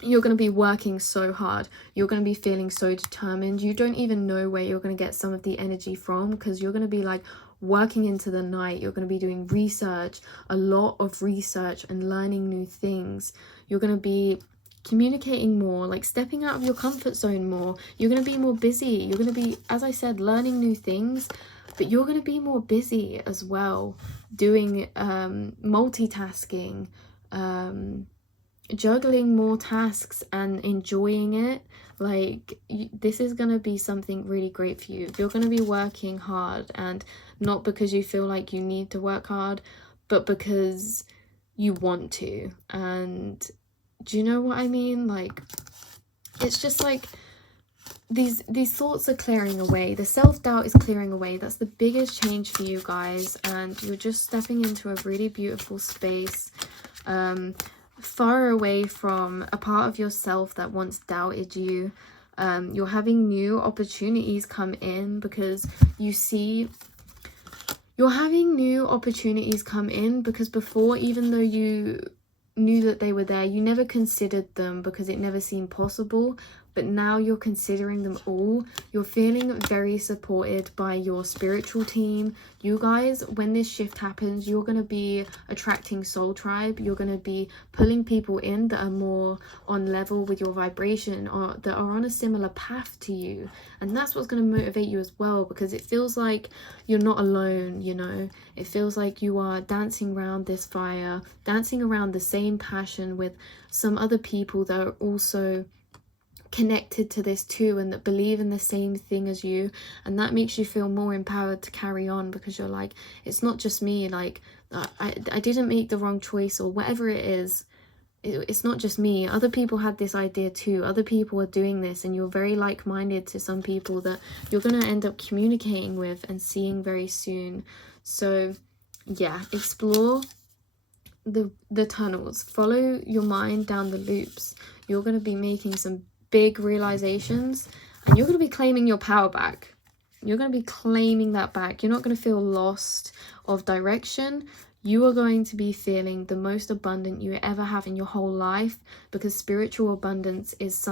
you're going to be working so hard. You're going to be feeling so determined. You don't even know where you're going to get some of the energy from, because you're going to be like working into the night. You're going to be doing research, a lot of research, and learning new things. You're going to be communicating more, like stepping out of your comfort zone more. You're going to be more busy. You're going to be, as I said, learning new things, but you're going to be more busy as well, doing multitasking, juggling more tasks and enjoying it. Like, this is going to be something really great for you. You're going to be working hard, and not because you feel like you need to work hard, but because you want to. And do you know what I mean? Like, it's just like these thoughts are clearing away. The self-doubt is clearing away. That's the biggest change for you guys, and you're just stepping into a really beautiful space, far away from a part of yourself that once doubted you. You're having new opportunities come in, because you see, you're having new opportunities come in because before, even though you knew that they were there, you never considered them because it never seemed possible. but now you're considering them all. You're feeling very supported by your spiritual team. You guys, when this shift happens, you're going to be attracting soul tribe. You're going to be pulling people in that are more on level with your vibration, or that are on a similar path to you. And that's what's going to motivate you as well, because it feels like you're not alone, you know. It feels like you are dancing around this fire, dancing around the same passion with some other people that are also connected to this too, and that believe in the same thing as you. And that makes you feel more empowered to carry on, because you're like, it's not just me, like I didn't make the wrong choice, or whatever it is. It's not just me, other people had this idea too, other people are doing this, and you're very like-minded to some people that you're going to end up communicating with and seeing very soon. So yeah, explore the tunnels, follow your mind down the loops. You're going to be making some big realizations, and you're going to be claiming your power back. You're going to be claiming that back. You're not going to feel lost of direction. You are going to be feeling the most abundant you ever have in your whole life, because spiritual abundance is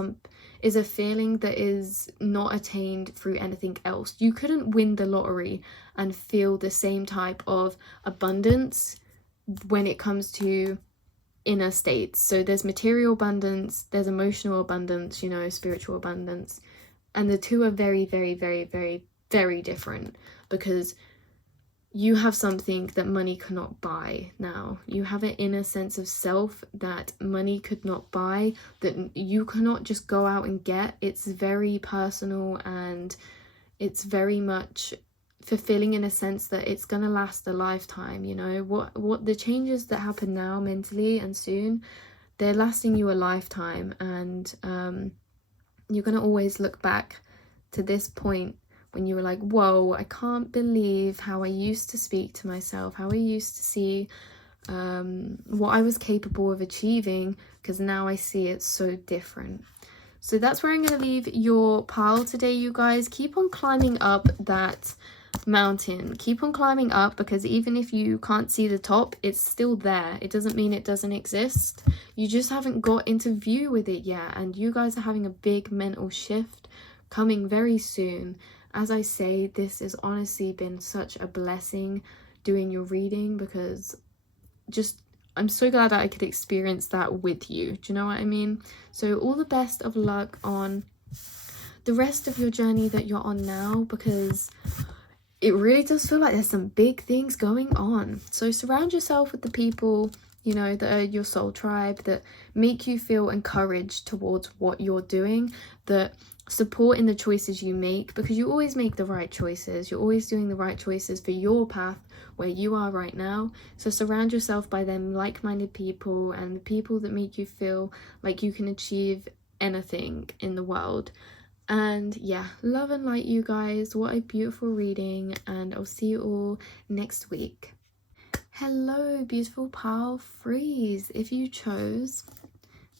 a feeling that is not attained through anything else. You couldn't win the lottery and feel the same type of abundance when it comes to inner states. So there's material abundance, there's emotional abundance, you know, spiritual abundance, and the two are very, very, very, very, very different, because you have something that money cannot buy now. You have an inner sense of self that money could not buy, that you cannot just go out and get. It's very personal, and it's very much fulfilling in a sense that it's gonna last a lifetime, you know. What the changes that happen now mentally and soon, they're lasting you a lifetime. And you're gonna always look back to this point when you were like, whoa, I can't believe how I used to speak to myself, how I used to see what I was capable of achieving, because now I see it so different. So that's where I'm going to leave your pile today, you guys. Keep on climbing up that mountain. Keep on climbing up, because even if you can't see the top, it's still there. It doesn't mean it doesn't exist. You just haven't got into view with it yet. And you guys are having a big mental shift coming very soon. As I say, this has honestly been such a blessing doing your reading, because I'm so glad that I could experience that with you. Do you know what I mean? So all the best of luck on the rest of your journey that you're on now, because it really does feel like there's some big things going on. So surround yourself with the people, you know, that are your soul tribe, that make you feel encouraged towards what you're doing, that support in the choices you make, because you always make the right choices. You're always doing the right choices for your path where you are right now. So surround yourself by them like-minded people, and the people that make you feel like you can achieve anything in the world. And yeah, love and light, you guys. What a beautiful reading, and I'll see you all next week. Hello, beautiful pile freeze. If you chose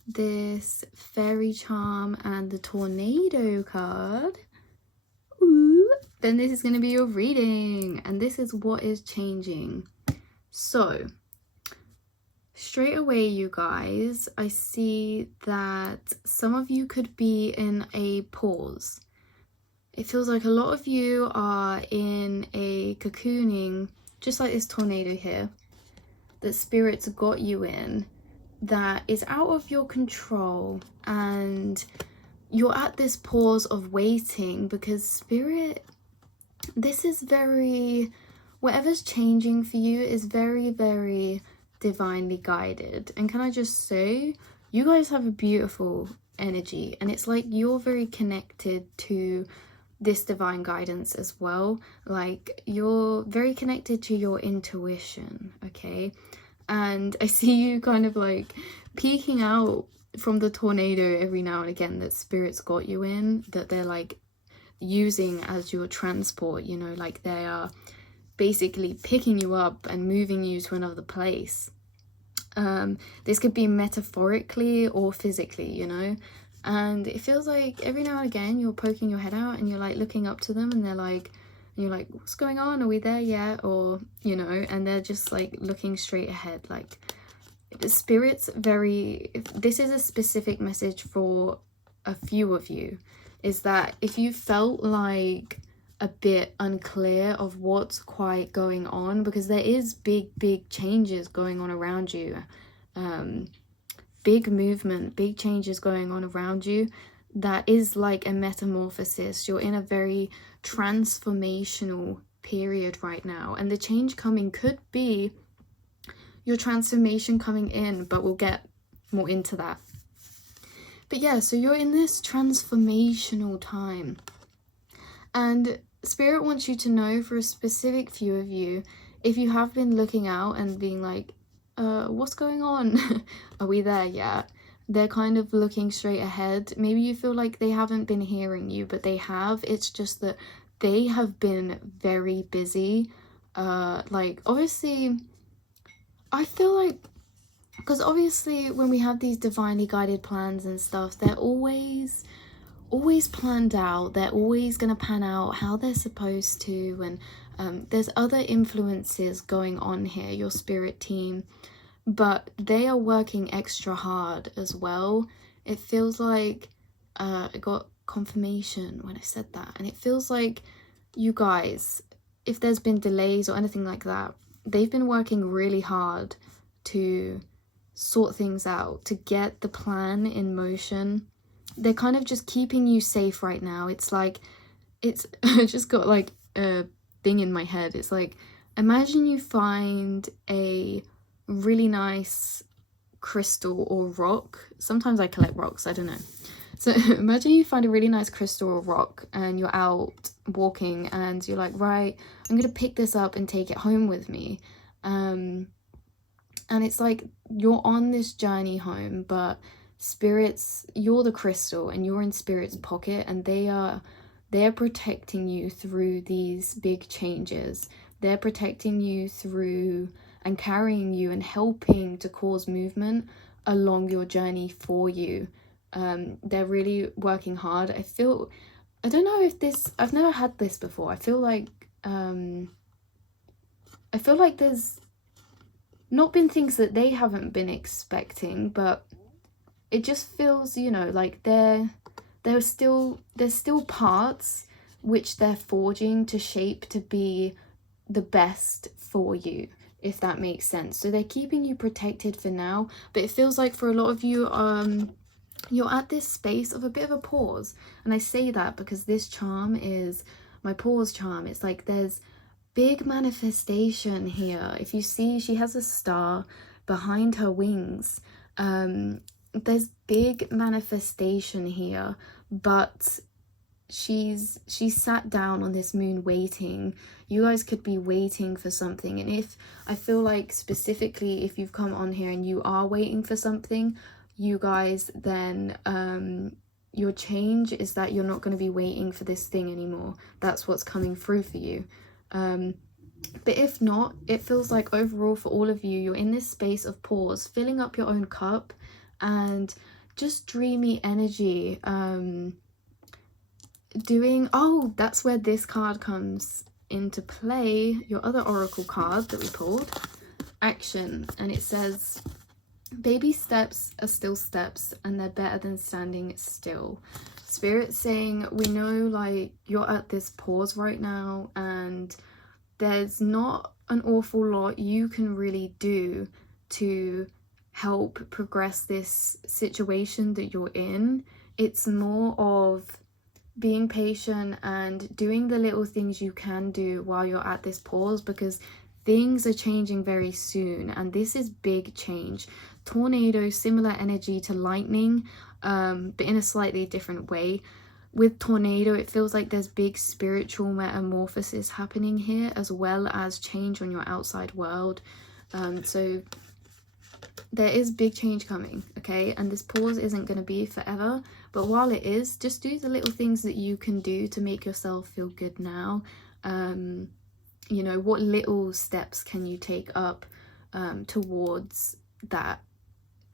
this fairy charm and the tornado card, then this is going to be your reading, and this is what is changing. So straight away, you guys, I see that some of you could be in a pause. It feels like a lot of you are in a cocooning, just like this tornado here, that spirits got you in, that is out of your control, and you're at this pause of waiting, because spirit, this is very, whatever's changing for you is very, very divinely guided. And can I just say, you guys have a beautiful energy, and it's like you're very connected to this divine guidance as well. Like, you're very connected to your intuition, okay? And I see you kind of like peeking out from the tornado every now and again that spirits got you in, that they're like using as your transport, you know, like they are basically picking you up and moving you to another place. This could be metaphorically or physically, you know, and it feels like every now and again you're poking your head out and you're like looking up to them, and they're like, and you're like, what's going on? Are we there yet? Or, you know, and they're just like looking straight ahead. Like, spirits this is a specific message for a few of you, is that if you felt like a bit unclear of what's quite going on, because there is big changes going on around you, big movement, big changes going on around you, that is like a metamorphosis. You're in a very transformational period right now, and the change coming could be your transformation coming in, but we'll get more into that. But yeah, so you're in this transformational time, and Spirit wants you to know, for a specific few of you, if you have been looking out and being like, what's going on? Are we there yet? They're kind of looking straight ahead. Maybe you feel like they haven't been hearing you, but they have. It's just that they have been very busy. Like, obviously, I feel like, because obviously when we have these divinely guided plans and stuff, they're always planned out. They're always going to pan out how they're supposed to, and there's other influences going on here, your spirit team, but they are working extra hard as well. It feels like I got confirmation when I said that, and it feels like you guys, if there's been delays or anything like that, they've been working really hard to sort things out, to get the plan in motion. They're kind of just keeping you safe right now. It's like, it's I just got like a thing in my head. It's like, imagine you find a really nice crystal or rock. Sometimes I collect rocks, I don't know. So imagine you find a really nice crystal or rock and you're out walking and you're like, right, I'm gonna pick this up and take it home with me. And it's like you're on this journey home, but spirits, you're the crystal and you're in spirit's pocket, and they're protecting you through these big changes. They're protecting you through and carrying you and helping to cause movement along your journey for you. They're really working hard. I don't know if this, I've never had this before. I feel like there's not been things that they haven't been expecting, but it just feels, you know, like there's still parts which they're forging to shape to be the best for you, if that makes sense. So they're keeping you protected for now, but it feels like for a lot of you, you're at this space of a bit of a pause. And I say that because this charm is my pause charm. It's like there's big manifestation here. If you see, she has a star behind her wings. There's big manifestation here, but she's sat down on this moon waiting. You guys could be waiting for something, and if I feel like specifically if you've come on here and you are waiting for something, you guys, then your change is that you're not going to be waiting for this thing anymore. That's what's coming through for you. But if not, it feels like overall for all of you, you're in this space of pause, filling up your own cup and just dreamy energy. Oh, that's where this card comes into play, your other oracle card that we pulled, action. And it says, baby steps are still steps and they're better than standing still. Spirit saying, we know like you're at this pause right now and there's not an awful lot you can really do to help progress this situation that you're in. It's more of being patient and doing the little things you can do while you're at this pause, because things are changing very soon and this is big change. Tornado, similar energy to lightning, but in a slightly different way. With tornado, it feels like there's big spiritual metamorphosis happening here, as well as change on your outside world. So there is big change coming, okay? And this pause isn't going to be forever, but while it is, just do the little things that you can do to make yourself feel good now. You know, what little steps can you take up towards that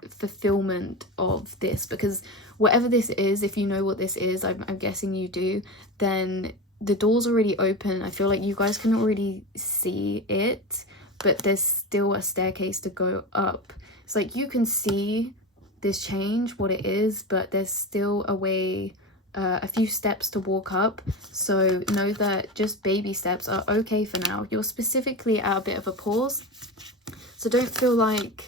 fulfillment of this? Because whatever this is, if you know what this is, I'm guessing you do, then the door's already open. I feel like you guys can already see it, but there's still a staircase to go up. It's like you can see this change, what it is, but there's still a way, a few steps to walk up. So know that just baby steps are okay for now. You're specifically at a bit of a pause, so don't feel like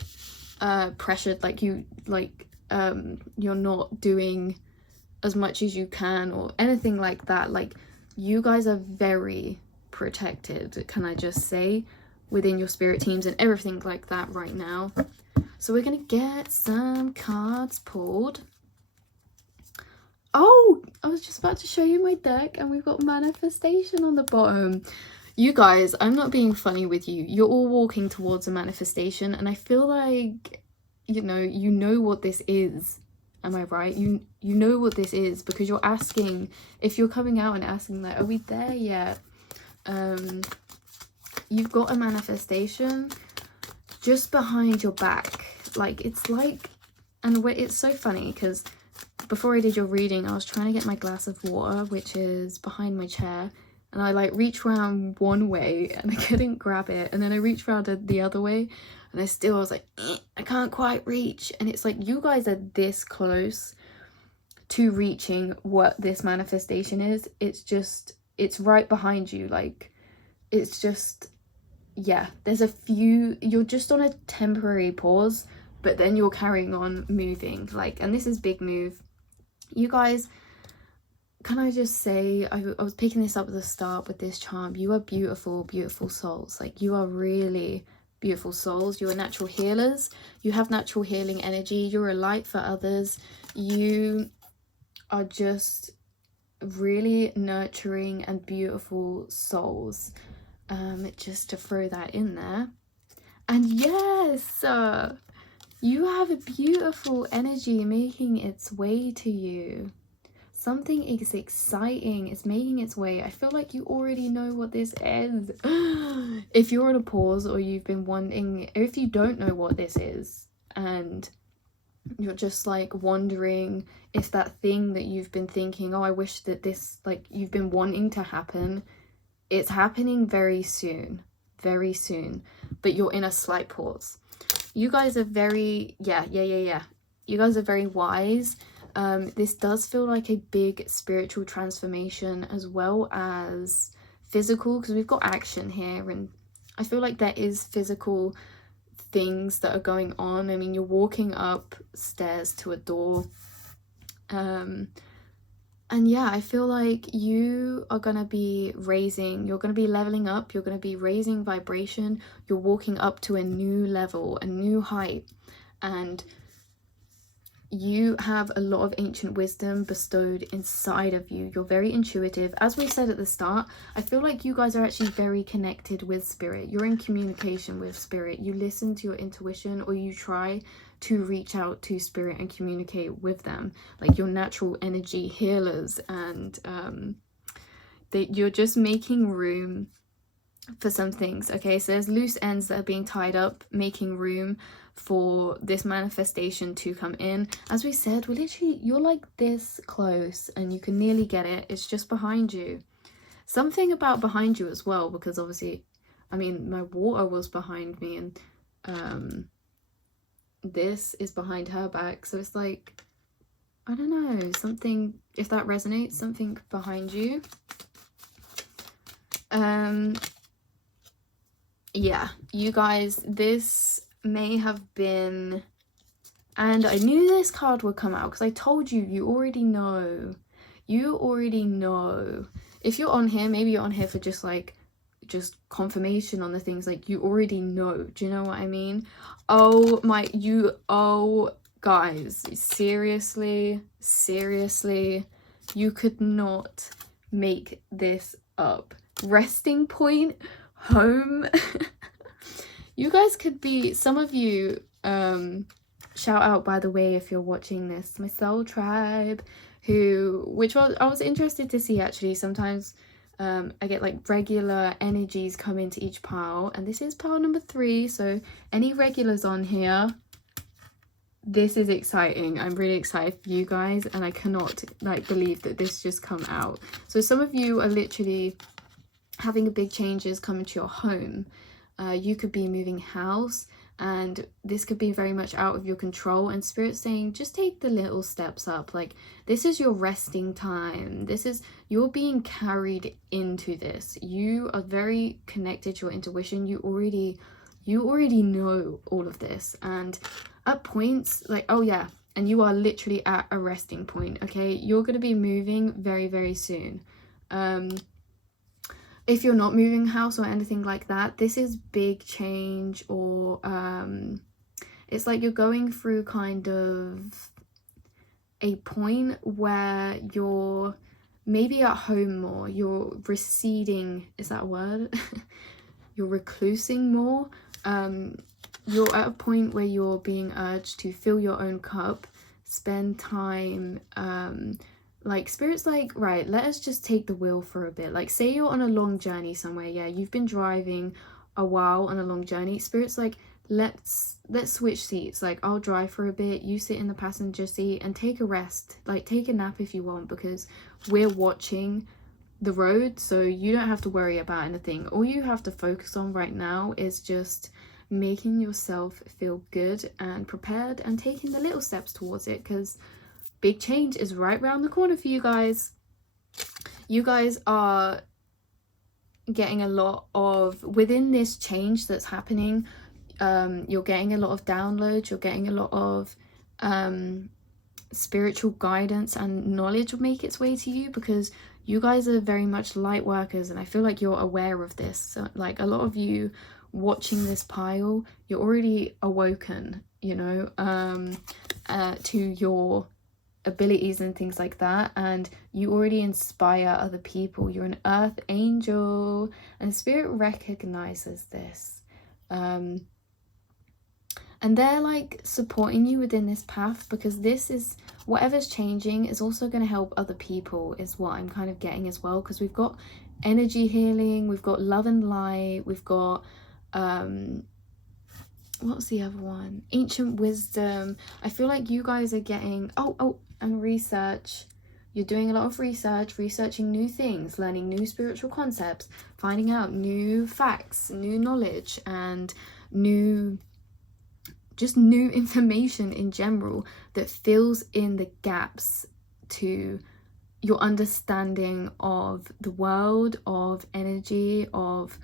pressured, like you're not doing as much as you can or anything like that. Like, you guys are very protected, can I just say, within your spirit teams and everything like that right now. So we're gonna get some cards pulled. Oh, I was just about to show you my deck and we've got manifestation on the bottom. You guys, I'm not being funny with you. You're all walking towards a manifestation, and I feel like, you know what this is. Am I right? You know what this is, because you're asking, if you're coming out and asking like, are we there yet? You've got a manifestation just behind your back. Like, it's like, and it's so funny because before I did your reading, I was trying to get my glass of water, which is behind my chair, and I like reached around one way and I couldn't grab it, and then I reached around the other way and I was like, I can't quite reach. And it's like, you guys are this close to reaching what this manifestation is. It's right behind you. Like, it's just, yeah, there's a few, you're just on a temporary pause, but then you're carrying on moving. Like, and this is big move. You guys, can I just say, I was picking this up at the start with this charm. You are beautiful, beautiful souls. Like, you are really beautiful souls. You are natural healers. You have natural healing energy. You're a light for others. You are just really nurturing and beautiful souls. Just to throw that in there. And yes, you have a beautiful energy making its way to you. Something is exciting. It's making its way. I feel like you already know what this is. If you're on a pause, or you've been wondering, or if you don't know what this is and you're just like wondering if that thing that you've been thinking, oh, I wish that this, like, you've been wanting to happen, it's happening very soon, but you're in a slight pause. You guys are very, yeah. You guys are very wise. This does feel like a big spiritual transformation as well as physical, because we've got action here, and I feel like there is physical things that are going on. I mean, you're walking upstairs to a door, and yeah, I feel like you are going to be you're going to be leveling up, you're going to be raising vibration, you're walking up to a new level, a new height, and you have a lot of ancient wisdom bestowed inside of you. You're very intuitive. As we said at the start, I feel like you guys are actually very connected with spirit. You're in communication with spirit. You listen to your intuition, or you try to reach out to spirit and communicate with them. Like, your natural energy healers, and you're just making room for some things. Okay, so there's loose ends that are being tied up, making room for this manifestation to come in. As we said, you're like this close and you can nearly get it. It's just behind you. Something about behind you as well, because obviously, I mean, my water was behind me, and this is behind her back, so it's like, I don't know, something, if that resonates, something behind you. Yeah, you guys, this may have been, and I knew this card would come out because I told you, you already know. If you're on here, maybe you're on here for just confirmation on the things, like, you already know. Do you know what I mean? Oh guys, seriously, you could not make this up. Resting point, home. You guys could be, some of you, shout out, by the way, if you're watching this, my soul tribe, which I was interested to see, actually. Sometimes I get like regular energies come into each pile, and this is pile number 3, so any regulars on here, this is exciting. I'm really excited for you guys, and I cannot believe that this just come out. So some of you are literally having a big changes come into your home. You could be moving house, and this could be very much out of your control, and Spirit's saying just take the little steps up. Like, this is your resting time. This is, you're being carried into this. You are very connected to your intuition. You already know all of this, and at points, like, oh yeah, and you are literally at a resting point. Okay, you're going to be moving very, very soon. If you're not moving house or anything like that, this is big change, or it's like you're going through kind of a point where you're maybe at home more, you're receding, is that a word? You're reclusing more. You're at a point where you're being urged to fill your own cup, spend time, like Spirit's like, right, let us just take the wheel for a bit. Like, say you're on a long journey somewhere, yeah, you've been driving a while on a long journey. Spirit's like, let's switch seats. Like, I'll drive for a bit, you sit in the passenger seat and take a rest, like take a nap if you want, because we're watching the road, so you don't have to worry about anything. All you have to focus on right now is just making yourself feel good and prepared and taking the little steps towards it, because big change is right around the corner for you guys. You guys are getting a lot of, within this change that's happening, you're getting a lot of downloads, you're getting a lot of spiritual guidance, and knowledge will make its way to you, because you guys are very much light workers, and I feel like you're aware of this. So, like, a lot of you watching this pile, you're already awoken, you know, to your abilities and things like that, and you already inspire other people. You're an earth angel, and Spirit recognizes this, and they're like supporting you within this path, because this is, whatever's changing is also going to help other people, is what I'm kind of getting as well, because we've got energy healing, we've got love and light, we've got what's the other one, ancient wisdom. I feel like you guys are getting and research. You're doing a lot of research, researching new things, learning new spiritual concepts, finding out new facts, new knowledge, and new information in general that fills in the gaps to your understanding of the world, of energy, of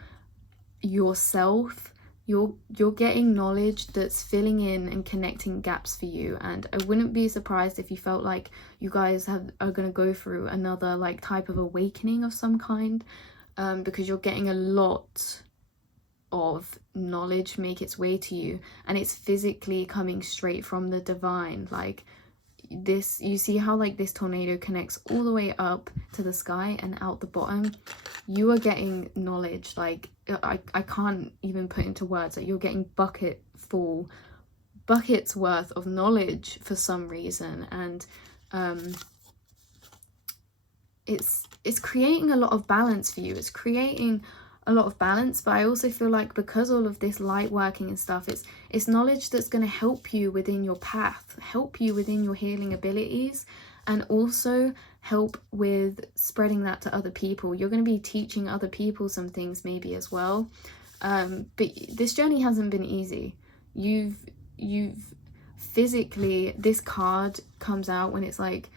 yourself. You're getting knowledge that's filling in and connecting gaps for you, and I wouldn't be surprised if you felt like you guys are going to go through another like type of awakening of some kind, because you're getting a lot of knowledge make its way to you, and it's physically coming straight from the divine. Like this, you see how like this tornado connects all the way up to the sky and out the bottom. You are getting knowledge, like I can't even put into words, like you're getting buckets worth of knowledge for some reason, and it's creating a lot of balance for you. It's creating a lot of balance, but I also feel like because all of this light working and stuff, it's knowledge that's going to help you within your path, help you within your healing abilities, and also help with spreading that to other people. You're going to be teaching other people some things maybe as well, but this journey hasn't been easy. You've physically, this card comes out when it's like,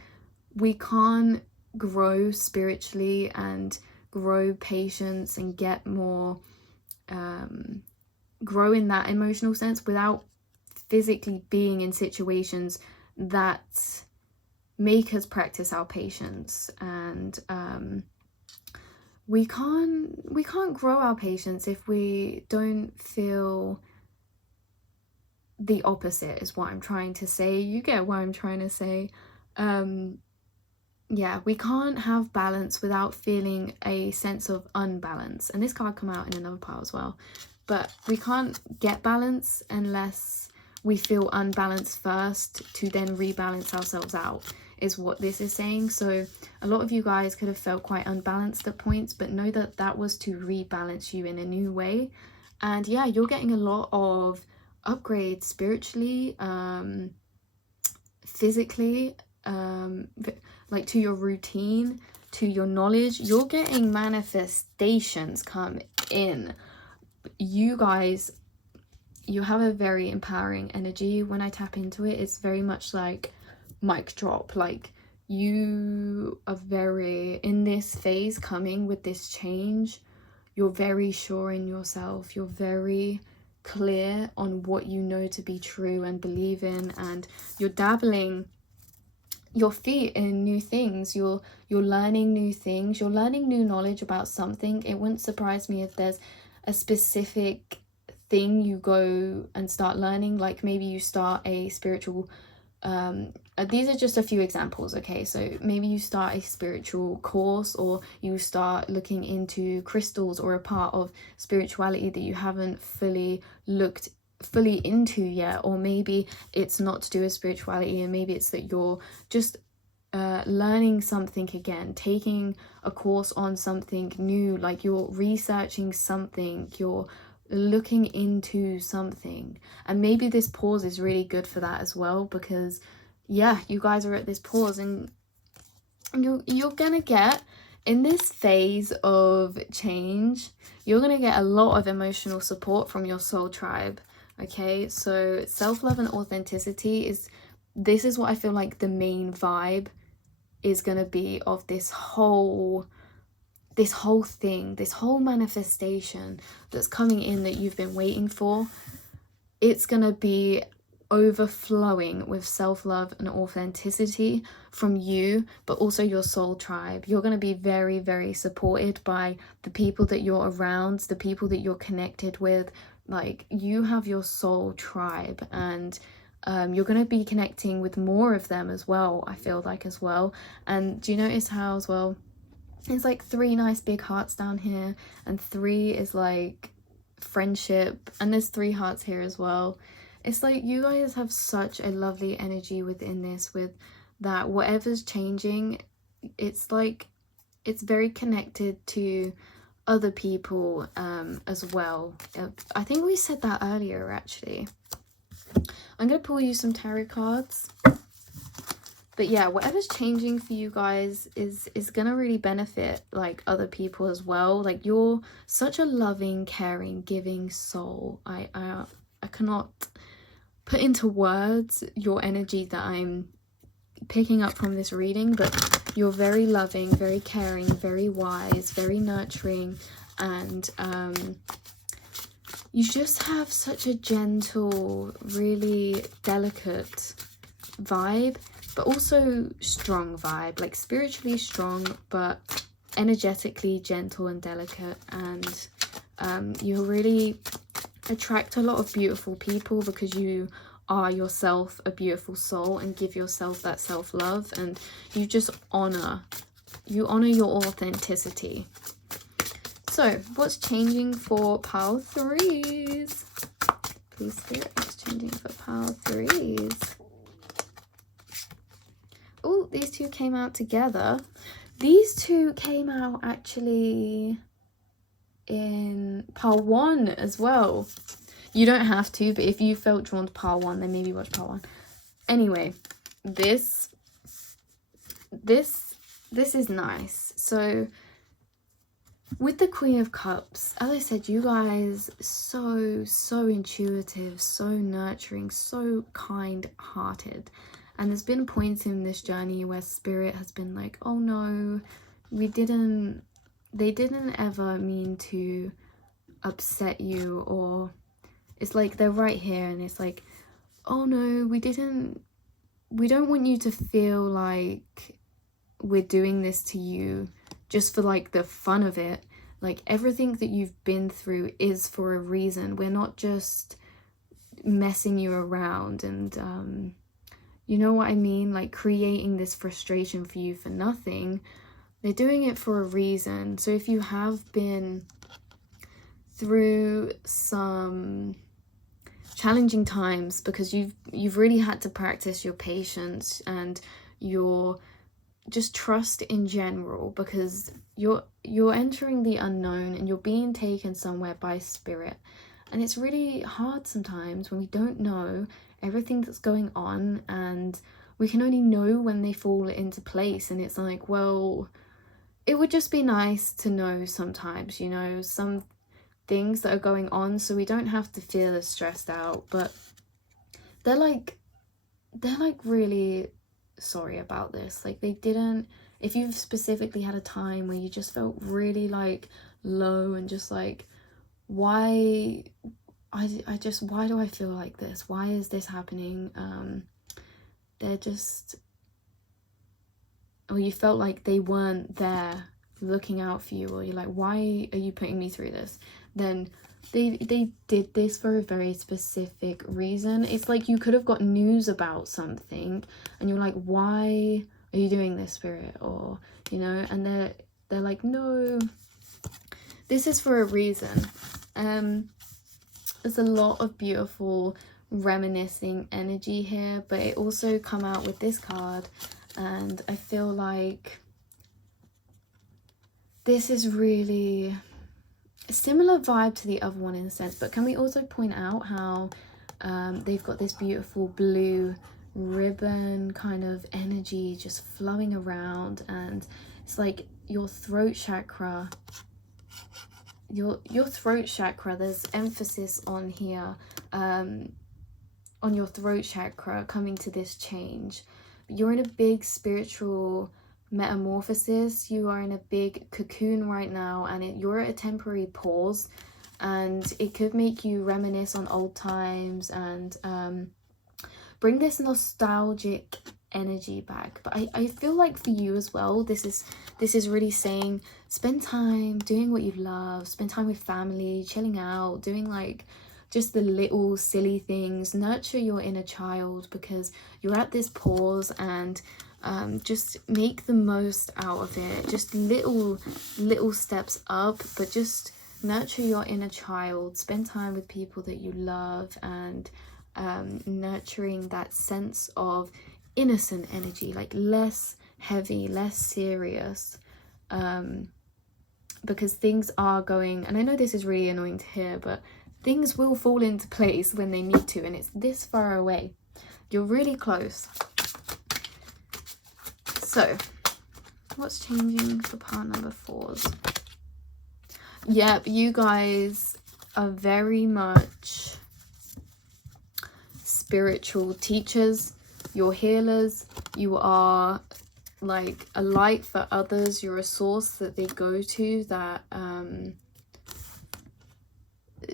we can't grow spiritually and grow patience and get more grow in that emotional sense without physically being in situations that make us practice our patience, and we can't grow our patience if we don't feel the opposite, is what I'm trying to say. You get what I'm trying to say. Yeah, we can't have balance without feeling a sense of unbalance, and this card come out in another pile as well, but we can't get balance unless we feel unbalanced first to then rebalance ourselves out, is what this is saying. So a lot of you guys could have felt quite unbalanced at points, but know that that was to rebalance you in a new way. And yeah, you're getting a lot of upgrades spiritually, physically, like to your routine, to your knowledge. You're getting manifestations come in. You guys, you have a very empowering energy. When I tap into it, it's very much like mic drop. Like, you are very, in this phase coming with this change, you're very sure in yourself. You're very clear on what you know to be true and believe in, and you're dabbling your feet in new things. You're learning new things. You're learning new knowledge about something. It wouldn't surprise me if there's a specific thing you go and start learning. Like, maybe you start a spiritual these are just a few examples, okay? So maybe you start a spiritual course, or you start looking into crystals, or a part of spirituality that you haven't looked fully into yet. Or maybe it's not to do with spirituality, and maybe it's that you're just learning something again, taking a course on something new, like you're researching something, you're looking into something. And maybe this pause is really good for that as well, because yeah, you guys are at this pause, and you're gonna get, in this phase of change, you're gonna get a lot of emotional support from your soul tribe. Okay, so self-love and authenticity is what I feel like the main vibe is gonna be of this whole thing, this whole manifestation that's coming in that you've been waiting for. It's gonna be overflowing with self-love and authenticity from you, but also your soul tribe. You're going to be very, very supported by the people that you're around, the people that you're connected with. Like, you have your soul tribe, and you're going to be connecting with more of them as well, I feel like, as well. And do you notice how as well it's like 3 nice big hearts down here, and 3 is like friendship, and there's 3 hearts here as well. It's like you guys have such a lovely energy within this, with that whatever's changing, it's like it's very connected to other people as well. I think we said that earlier, actually. I'm going to pull you some tarot cards. But yeah, whatever's changing for you guys is going to really benefit like other people as well. Like, you're such a loving, caring, giving soul. I cannot put into words your energy that I'm picking up from this reading, but you're very loving, very caring, very wise, very nurturing, and you just have such a gentle, really delicate vibe, but also strong vibe, like spiritually strong, but energetically gentle and delicate. And you really attract a lot of beautiful people because you are yourself a beautiful soul, and give yourself that self-love, and you just honor your authenticity. So what's changing for pile 3s? Please, Spirit, what's changing for pile 3s? Oh, these 2 came out together. These 2 came out actually in pile 1 as well. You don't have to, but if you felt drawn to pile 1, then maybe watch pile 1. Anyway, this is nice. So with the Queen of Cups, as I said, you guys so intuitive, so nurturing, so kind-hearted. And there's been points in this journey where Spirit has been like, oh no, they didn't ever mean to upset you, or it's like they're right here, and it's like, oh no, we don't want you to feel like we're doing this to you just for like the fun of it. Like, everything that you've been through is for a reason. We're not just messing you around and you know what I mean, like creating this frustration for you for nothing. They're doing it for a reason. So if you have been through some challenging times because you've really had to practice your patience and your just trust in general, because you're entering the unknown and you're being taken somewhere by Spirit, and it's really hard sometimes when we don't know everything that's going on, and we can only know when they fall into place. And it's like, well, it would just be nice to know sometimes, you know, some things that are going on, so we don't have to feel as stressed out. But they're like really sorry about this. Like, they didn't, if you've specifically had a time where you just felt really like low and just like, why why do I feel like this? Why is this happening? They're just, or you felt like they weren't there looking out for you, or you're like, why are you putting me through this? Then they did this for a very specific reason. It's like you could have got news about something and you're like, why are you doing this, Spirit? Or, you know, and they're like, no, this is for a reason. There's a lot of beautiful reminiscing energy here, but it also come out with this card, and I feel like this is really a similar vibe to the other one in a sense. But can we also point out how they've got this beautiful blue ribbon kind of energy just flowing around, and it's like your throat chakra, your throat chakra, there's emphasis on here on your throat chakra coming to this change. You're in a big spiritual metamorphosis. You are in a big cocoon right now, and you're at a temporary pause, and it could make you reminisce on old times and bring this nostalgic energy back. But I feel like for you as well, this is really saying, spend time doing what you love, spend time with family, chilling out, doing like just the little silly things, nurture your inner child, because you're at this pause, and just make the most out of it. Just little steps up, but just nurture your inner child, spend time with people that you love, and nurturing that sense of innocent energy, like less heavy, less serious, because things are going, and I know this is really annoying to hear, but things will fall into place when they need to, and it's this far away. You're really close. So what's changing for part number 4s? Yep, you guys are very much spiritual teachers. You're healers. You are like a light for others. You're a source that they go to, that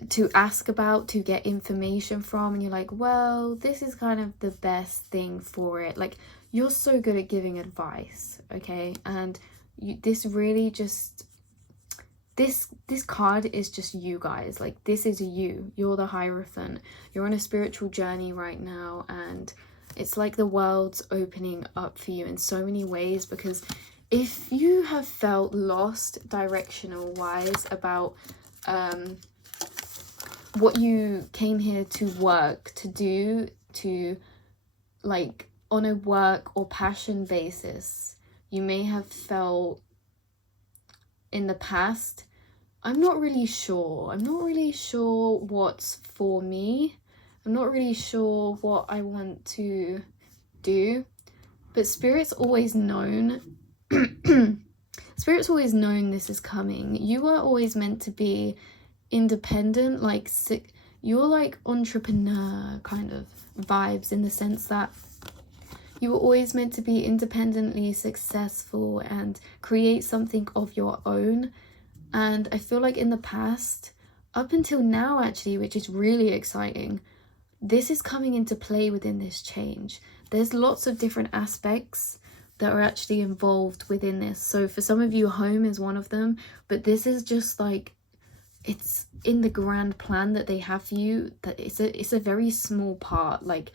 to ask about, to get information from, and you're like, well, this is kind of the best thing for it. Like, you're so good at giving advice, okay? And this really just, this card is just you guys. Like, this is you're the Hierophant. You're on a spiritual journey right now, and it's like the world's opening up for you in so many ways. Because if you have felt lost directional wise about what you came here to work, to do, to like on a work or passion basis, you may have felt in the past, I'm not really sure what's for me, I'm not really sure what I want to do. But Spirit's always known Spirit's always known this is coming. You were always meant to be independent, like you're like entrepreneur kind of vibes, in the sense that you were always meant to be independently successful and create something of your own. And I feel like in the past, up until now actually, which is really exciting, this is coming into play within this change. There's lots of different aspects that are actually involved within this. So for some of you, home is one of them, but this is just like, it's in the grand plan that they have for you, that it's a very small part. Like,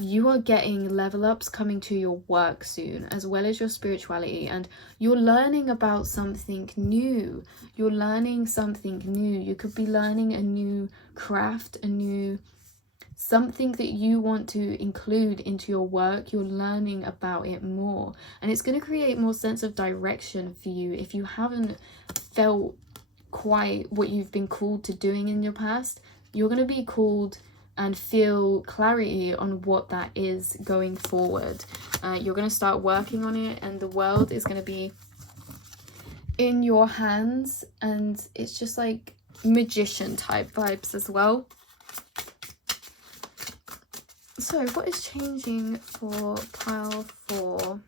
you are getting level ups coming to your work soon, as well as your spirituality, and you're learning about something new. You're learning something new. You could be learning a new craft, a new something that you want to include into your work. You're learning about it more, and it's going to create more sense of direction for you if you haven't felt quite what you've been called to doing in your past. You're going to be called and feel clarity on what that is going forward. You're going to start working on it, and the world is going to be in your hands, and it's just like magician type vibes as well. So what is changing for pile 4?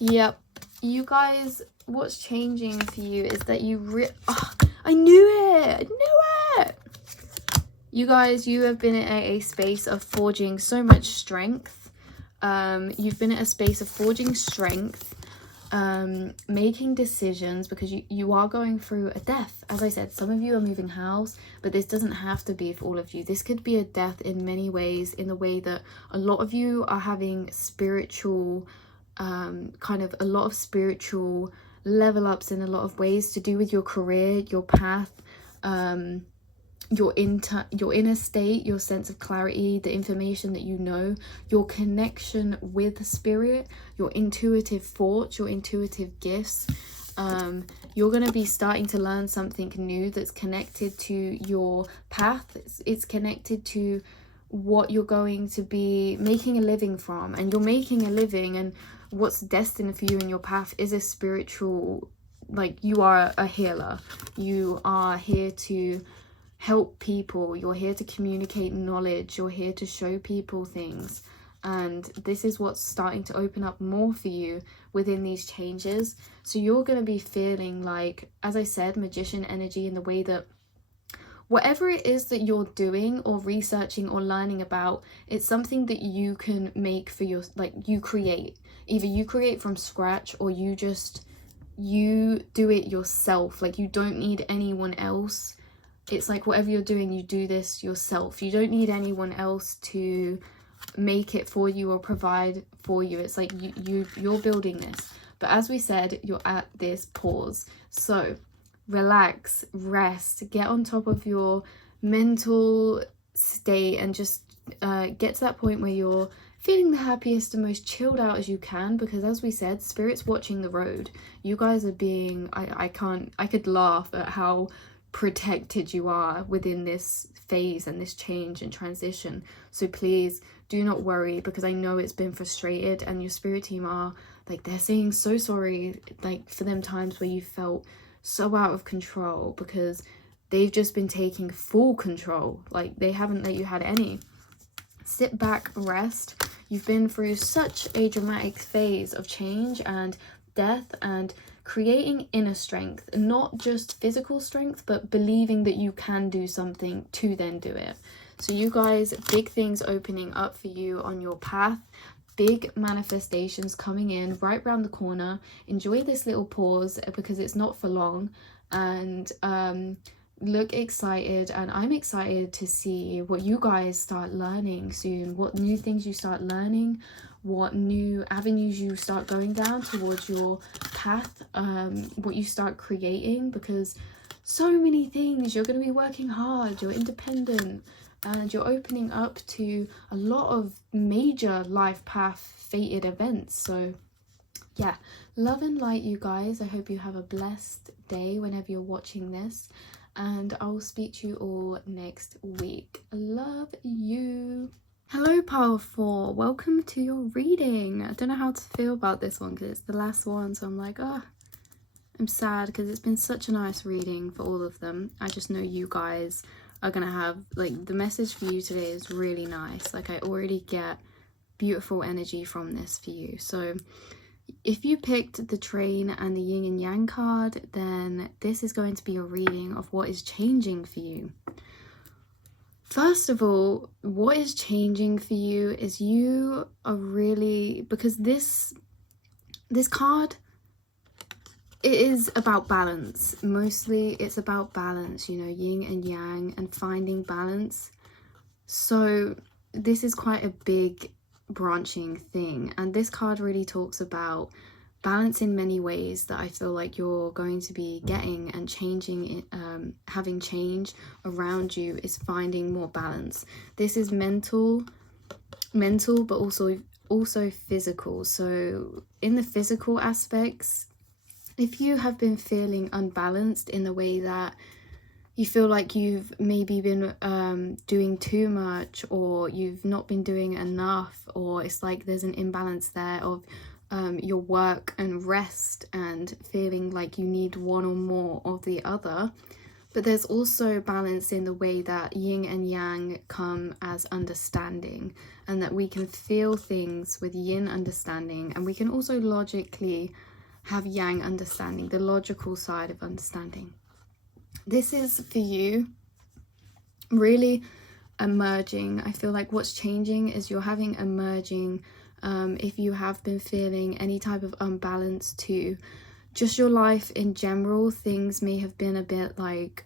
Yep, you guys, what's changing for you is that I knew it! I knew it! You guys, you have been in a space of forging so much strength. You've been at a space of forging strength, making decisions, because you are going through a death. As I said, some of you are moving house, but this doesn't have to be for all of you. This could be a death in many ways, in the way that a lot of you are having spiritual, kind of a lot of spiritual level ups in a lot of ways to do with your career, your path, your inner state, your sense of clarity, the information that you know, your connection with spirit, your intuitive thoughts, your intuitive gifts. You're going to be starting to learn something new that's connected to your path. It's connected to what you're going to be making a living from, and you're making a living, and what's destined for you in your path is a spiritual, like, you are a healer. You are here to help people, you're here to communicate knowledge, you're here to show people things, and this is what's starting to open up more for you within these changes. So you're going to be feeling like, as I said, magician energy, in the way that whatever it is that you're doing or researching or learning about, it's something that you can make for your, like, you create. Either you create from scratch, or you do it yourself. Like, you don't need anyone else. It's like, whatever you're doing, you do this yourself. You don't need anyone else to make it for you or provide for you. It's like you're building this. But as we said, you're at this pause. So relax, rest, get on top of your mental state, and just get to that point where you're feeling the happiest and most chilled out as you can, because as we said, spirit's watching the road. You guys are being, I could laugh at how protected you are within this phase and this change and transition. So please do not worry, because I know it's been frustrated, and your spirit team are like, they're saying so sorry, like, for them times where you felt so out of control, because they've just been taking full control. Like, they haven't let you had any. Sit back, rest. You've been through such a dramatic phase of change and death, and creating inner strength, not just physical strength, but believing that you can do something to then do it. So you guys, big things opening up for you on your path, big manifestations coming in right around the corner. Enjoy this little pause, because it's not for long, and look excited, and I'm excited to see what you guys start learning soon, what new things you start learning, what new avenues you start going down towards your path, what you start creating, because so many things. You're going to be working hard, you're independent, and you're opening up to a lot of major life path fated events. So yeah, love and light, you guys. I hope you have a blessed day whenever you're watching this, and I will speak to you all next week. Love you. Hello pile 4, welcome to your reading. I don't know how to feel about this one, because it's the last one, so I'm like, I'm sad, because it's been such a nice reading for all of them. I just know you guys are gonna have, like, the message for you today is really nice. Like, I already get beautiful energy from this for you. So if you picked the Train and the Yin and Yang card, then this is going to be a reading of what is changing for you. First of all, what is changing for you is you are really, because this card, it is about balance. Mostly it's about balance, you know, yin and yang, and finding balance. So this is quite a big branching thing, and this card really talks about balance in many ways that I feel like you're going to be getting and changing. Having change around you is finding more balance. This is mental, but also physical. So in the physical aspects, if you have been feeling unbalanced in the way that you feel like you've maybe been doing too much, or you've not been doing enough, or it's like there's an imbalance there of your work and rest and feeling like you need one or more of the other. But there's also balance in the way that yin and yang come as understanding, and that we can feel things with yin understanding, and we can also logically have yang understanding, the logical side of understanding. This is for you really emerging. I feel like what's changing is you're having emerging, if you have been feeling any type of unbalance to just your life in general, things may have been a bit like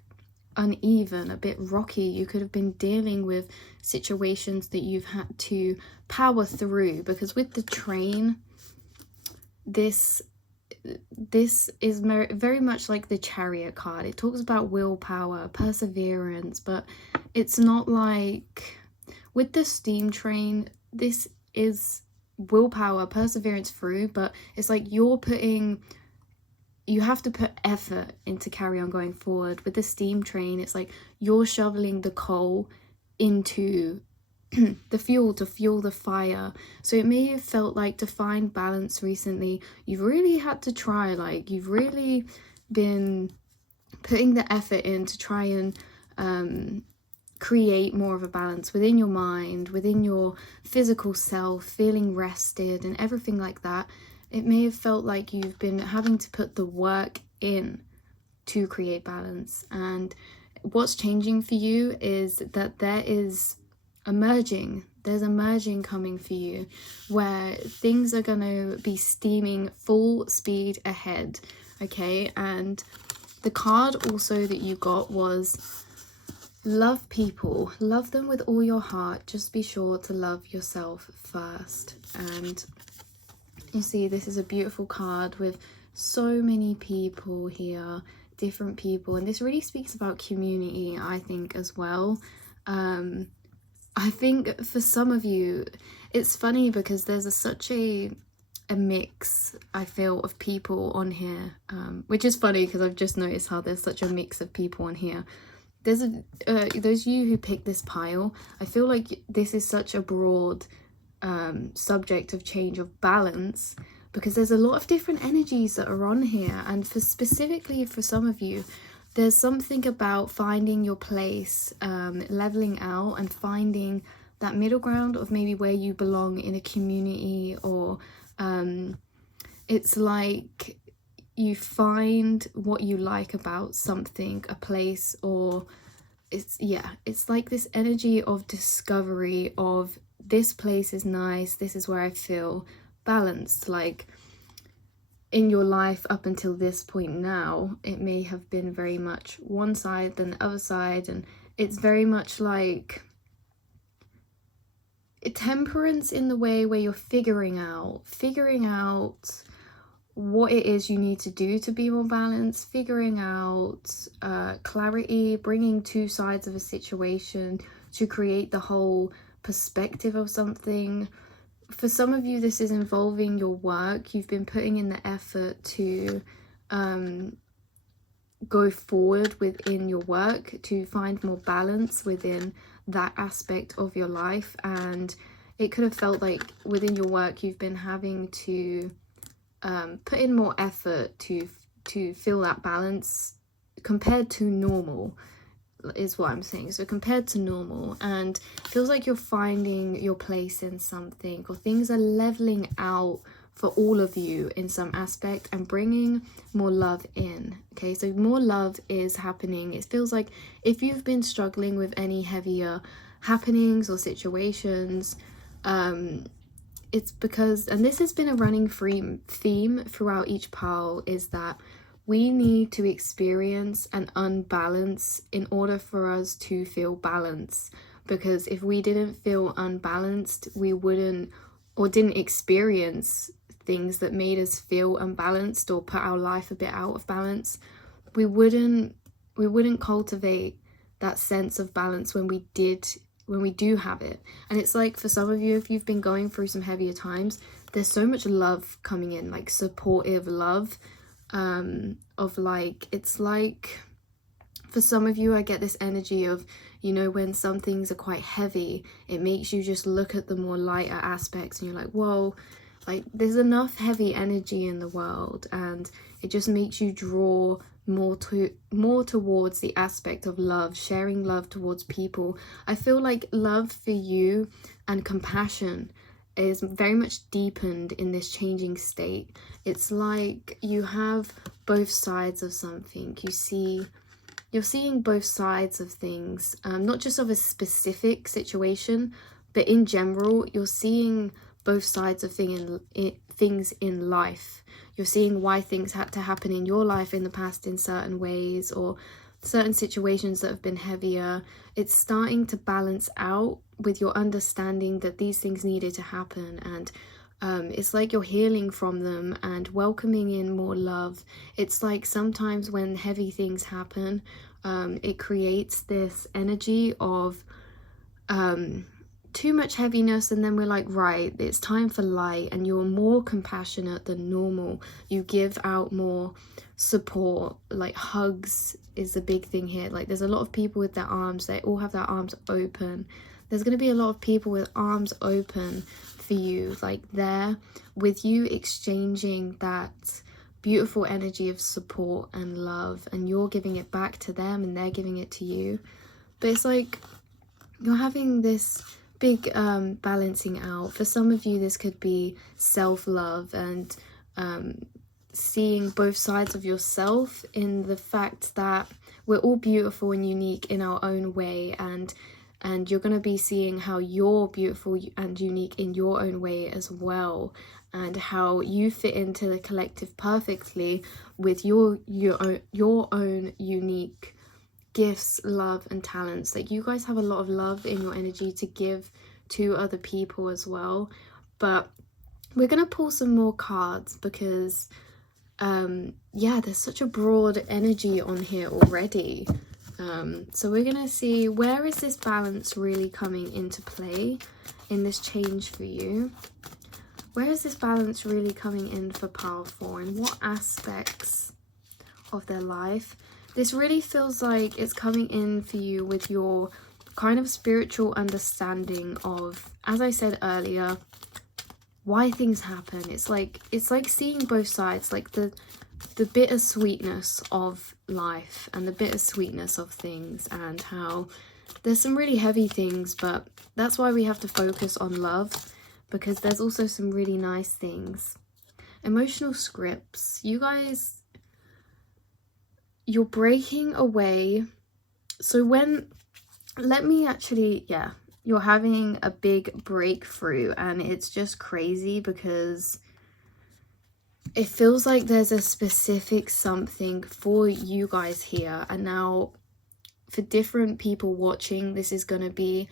uneven, a bit rocky. You could have been dealing with situations that you've had to power through, because with the train, this is very much like the Chariot card. It talks about willpower, perseverance, but it's not like with the steam train, this is willpower, perseverance through, but it's like you have to put effort into carry on going forward. With the steam train, it's like you're shoveling the coal into the fuel to fuel the fire. So it may have felt like to find balance recently, you've really had to try, like you've really been putting the effort in to try and create more of a balance within your mind, within your physical self, feeling rested and everything like that. It may have felt like you've been having to put the work in to create balance. And what's changing for you is that there's emerging coming for you, where things are going to be steaming full speed ahead. Okay, and the card also that you got was love people, love them with all your heart, just be sure to love yourself first. And you see, this is a beautiful card with so many people here, different people, and this really speaks about community, I think, as well. I think for some of you, it's funny because there's such a mix, I feel, of people on here, which is funny because I've just noticed how there's such a mix of people on here. There's those of you who picked this pile, I feel like this is such a broad subject of change, of balance, because there's a lot of different energies that are on here. And specifically for some of you, there's something about finding your place, leveling out and finding that middle ground of maybe where you belong in a community, or it's like you find what you like about something, a place, or it's like this energy of discovery of this place is nice, this is where I feel balanced. Like in your life up until this point now, it may have been very much one side then the other side, and it's very much like a temperance in the way where you're figuring out what it is you need to do to be more balanced, figuring out clarity, bringing two sides of a situation to create the whole perspective of something. For some of you, this is involving your work. You've been putting in the effort to go forward within your work, to find more balance within that aspect of your life. And it could have felt like within your work, you've been having to put in more effort to feel that balance compared to normal, is what I'm saying. So compared to normal, and it feels like you're finding your place in something, or things are leveling out for all of you in some aspect and bringing more love in. Okay, so more love is happening. It feels like if you've been struggling with any heavier happenings or situations, it's because, and this has been a running theme throughout each pile, is that we need to experience an unbalance in order for us to feel balance. Because if we didn't feel unbalanced, we wouldn't, or didn't experience things that made us feel unbalanced or put our life a bit out of balance, we wouldn't cultivate that sense of balance when we do have it. And it's like for some of you, if you've been going through some heavier times, there's so much love coming in, like supportive love, of like, it's like for some of you, I get this energy of, you know, when some things are quite heavy, it makes you just look at the more lighter aspects and you're like, whoa, Like, there's enough heavy energy in the world, and it just makes you draw more towards the aspect of love, sharing love towards people. I feel like love for you and compassion is very much deepened in this changing state. It's like you have both sides of something. You're seeing both sides of things, not just of a specific situation, but in general, you're seeing both sides of things in life. You're seeing why things had to happen in your life in the past in certain ways, or certain situations that have been heavier. It's starting to balance out with your understanding that these things needed to happen, and it's like you're healing from them and welcoming in more love. It's like sometimes when heavy things happen, it creates this energy of too much heaviness, and then we're like, right, it's time for light, and you're more compassionate than normal. You give out more support, like hugs is a big thing here. Like, there's a lot of people with their arms, they all have their arms open. There's going to be a lot of people with arms open for you, like there with you, exchanging that beautiful energy of support and love, and you're giving it back to them and they're giving it to you. But it's like you're having this big balancing out. For some of you, this could be self-love and seeing both sides of yourself, in the fact that we're all beautiful and unique in our own way, and you're going to be seeing how you're beautiful and unique in your own way as well, and how you fit into the collective perfectly with your own unique gifts, love and talents. Like, you guys have a lot of love in your energy to give to other people as well. But we're gonna pull some more cards because yeah, there's such a broad energy on here already. So we're gonna see, where is this balance really coming into play in this change for you? Where is this balance really coming in for pile 4? In what aspects of their life? This really feels like it's coming in for you with your kind of spiritual understanding of, as I said earlier, why things happen. It's like seeing both sides, like the bittersweetness of life and the bittersweetness of things, and how there's some really heavy things, but that's why we have to focus on love, because there's also some really nice things. Emotional scripts. You guys, you're breaking away. So you're having a big breakthrough, and it's just crazy because it feels like there's a specific something for you guys here. And now for different people watching, this is going to be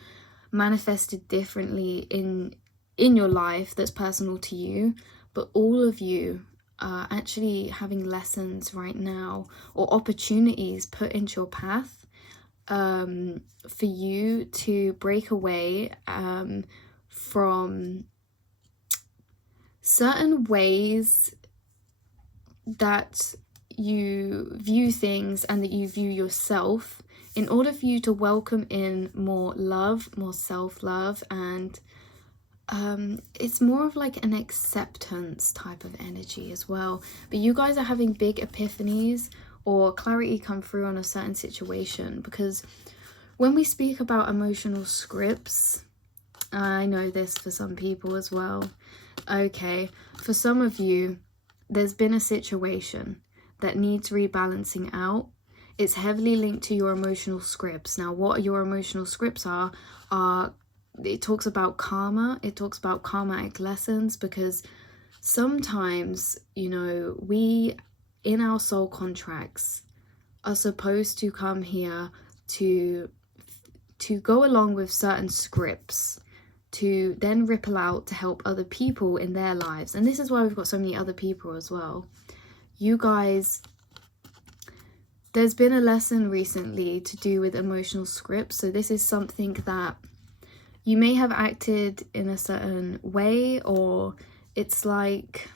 manifested differently in your life that's personal to you, but all of you are actually having lessons right now, or opportunities put into your path for you to break away from certain ways that you view things and that you view yourself, in order for you to welcome in more love, more self-love, and it's more of like an acceptance type of energy as well. But you guys are having big epiphanies or clarity come through on a certain situation, because when we speak about emotional scripts, I know this for some people as well. Okay, for some of you, there's been a situation that needs rebalancing out. It's heavily linked to your emotional scripts. Now, what your emotional scripts are it talks about karma, it talks about karmatic lessons, because sometimes, you know, we in our soul contracts are supposed to come here to go along with certain scripts, to then ripple out to help other people in their lives. And this is why we've got so many other people as well. You guys, there's been a lesson recently to do with emotional scripts. So this is something that you may have acted in a certain way, or it's like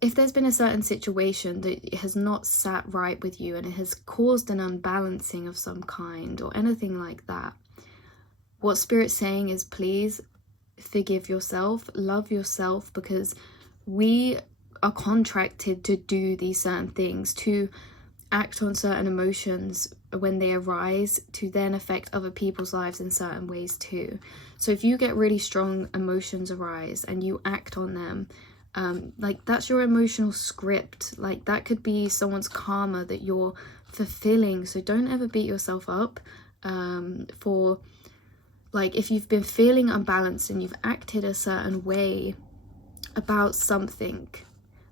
if there's been a certain situation that has not sat right with you and it has caused an unbalancing of some kind or anything like that, what Spirit's saying is, please forgive yourself, love yourself, because we are contracted to do these certain things, to act on certain emotions when they arise, to then affect other people's lives in certain ways too. So if you get really strong emotions arise and you act on them, like that's your emotional script. Like that could be someone's karma that you're fulfilling. So don't ever beat yourself up for, like, if you've been feeling unbalanced and you've acted a certain way about something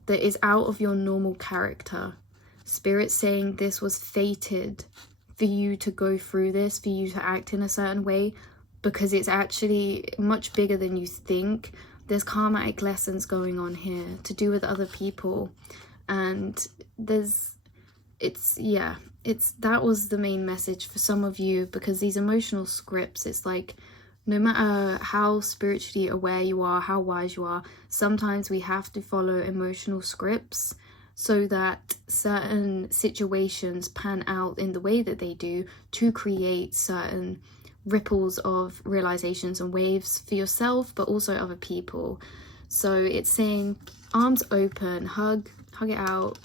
that is out of your normal character. Spirit's saying this was fated for you to go through this, for you to act in a certain way, because it's actually much bigger than you think. There's karmatic lessons going on here to do with other people, and that was the main message for some of you, because these emotional scripts, it's like, no matter how spiritually aware you are, how wise you are, sometimes we have to follow emotional scripts so that certain situations pan out in the way that they do, to create certain ripples of realizations and waves for yourself, but also other people. So it's saying arms open, hug it out,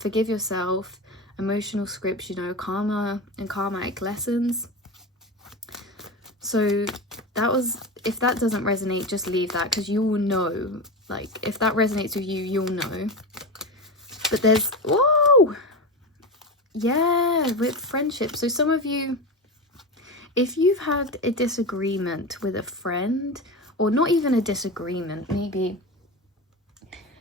forgive yourself, emotional scripts, karma and karmatic lessons. So that was, if that doesn't resonate, just leave that, because you will know, like, if that resonates with you, you'll know. But there's, whoa, yeah, with friendship. So some of you, if you've had a disagreement with a friend, or not even a disagreement, maybe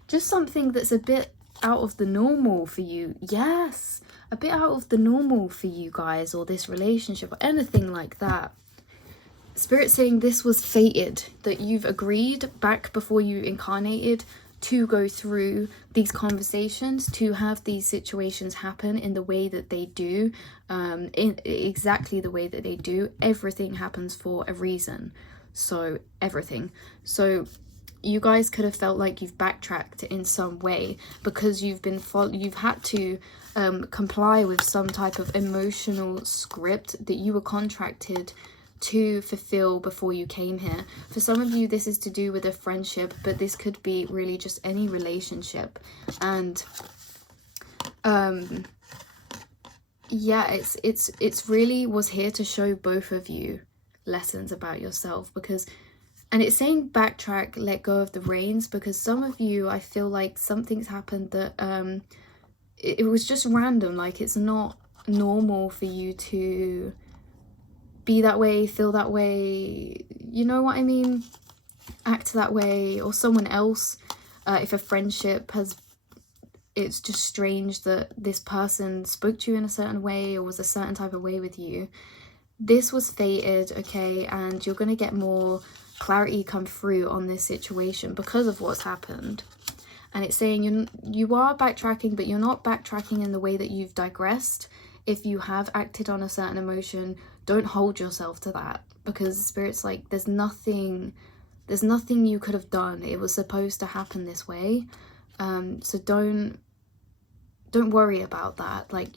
just something that's a bit out of the normal for you, yes, a bit out of the normal for you guys, or this relationship, or anything like that, Spirit's saying this was fated, that you've agreed back before you incarnated to go through these conversations, to have these situations happen in the way that they do, in exactly the way that they do. Everything happens for a reason. So everything. So you guys could have felt like you've backtracked in some way, because you've had to comply with some type of emotional script that you were contracted to fulfill before you came here. For some of you, this is to do with a friendship, but this could be really just any relationship. And yeah, it's really was here to show both of you lessons about yourself, because, and it's saying backtrack, let go of the reins, because some of you, I feel like something's happened that it was just random. Like, it's not normal for you to be that way, feel that way, you know what I mean, act that way, or someone else, if a friendship has, it's just strange that this person spoke to you in a certain way or was a certain type of way with you. This was fated, okay, and you're going to get more clarity come through on this situation because of what's happened. And it's saying you are backtracking, but you're not backtracking in the way that you've digressed. If you have acted on a certain emotion, don't hold yourself to that, because Spirit's like, there's nothing you could have done. It was supposed to happen this way. So don't worry about that. Like,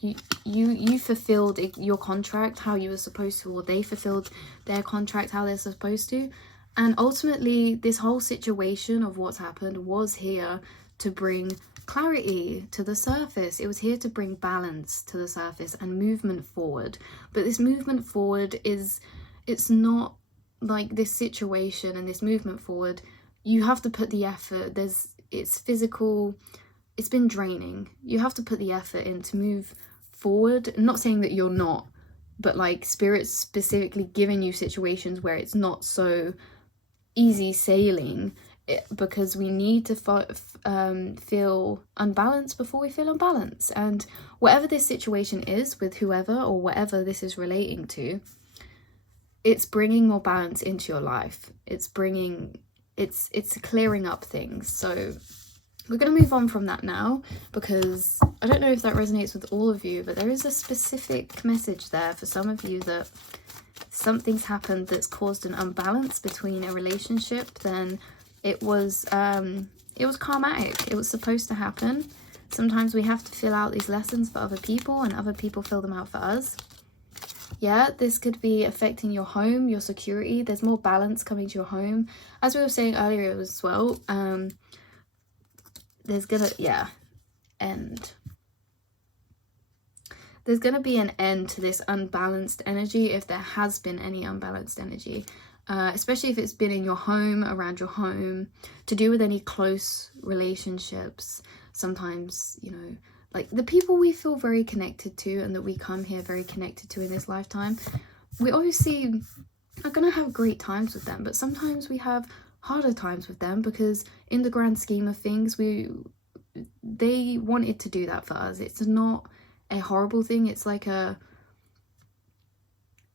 you fulfilled your contract how you were supposed to, or they fulfilled their contract how they're supposed to. And ultimately, this whole situation of what's happened was here to bring clarity to the surface. It was here to bring balance to the surface and movement forward. But this movement forward it's not like this situation, and this movement forward, you have to put the effort. It's physical. It's been draining. You have to put the effort in to move forward. I'm not saying that you're not, but like, Spirit's specifically giving you situations where it's not so easy sailing, because we need to feel unbalanced before we feel unbalanced. And whatever this situation is with whoever, or whatever this is relating to, it's bringing more balance into your life. It's clearing up things. So we're going to move on from that now, because I don't know if that resonates with all of you, but there is a specific message there for some of you, that something's happened that's caused an imbalance between a relationship. Then it was karmatic. It was supposed to happen. Sometimes we have to fill out these lessons for other people, and other people fill them out for us. Yeah, this could be affecting your home, your security. There's more balance coming to your home. As we were saying earlier as well, there's gonna, yeah, end. There's gonna be an end to this unbalanced energy, if there has been any unbalanced energy. Especially if it's been in your home, around your home, to do with any close relationships. Sometimes, you know, like the people we feel very connected to and that we come here very connected to in this lifetime, we obviously are going to have great times with them, but sometimes we have harder times with them because in the grand scheme of things, they wanted to do that for us. It's not a horrible thing. It's like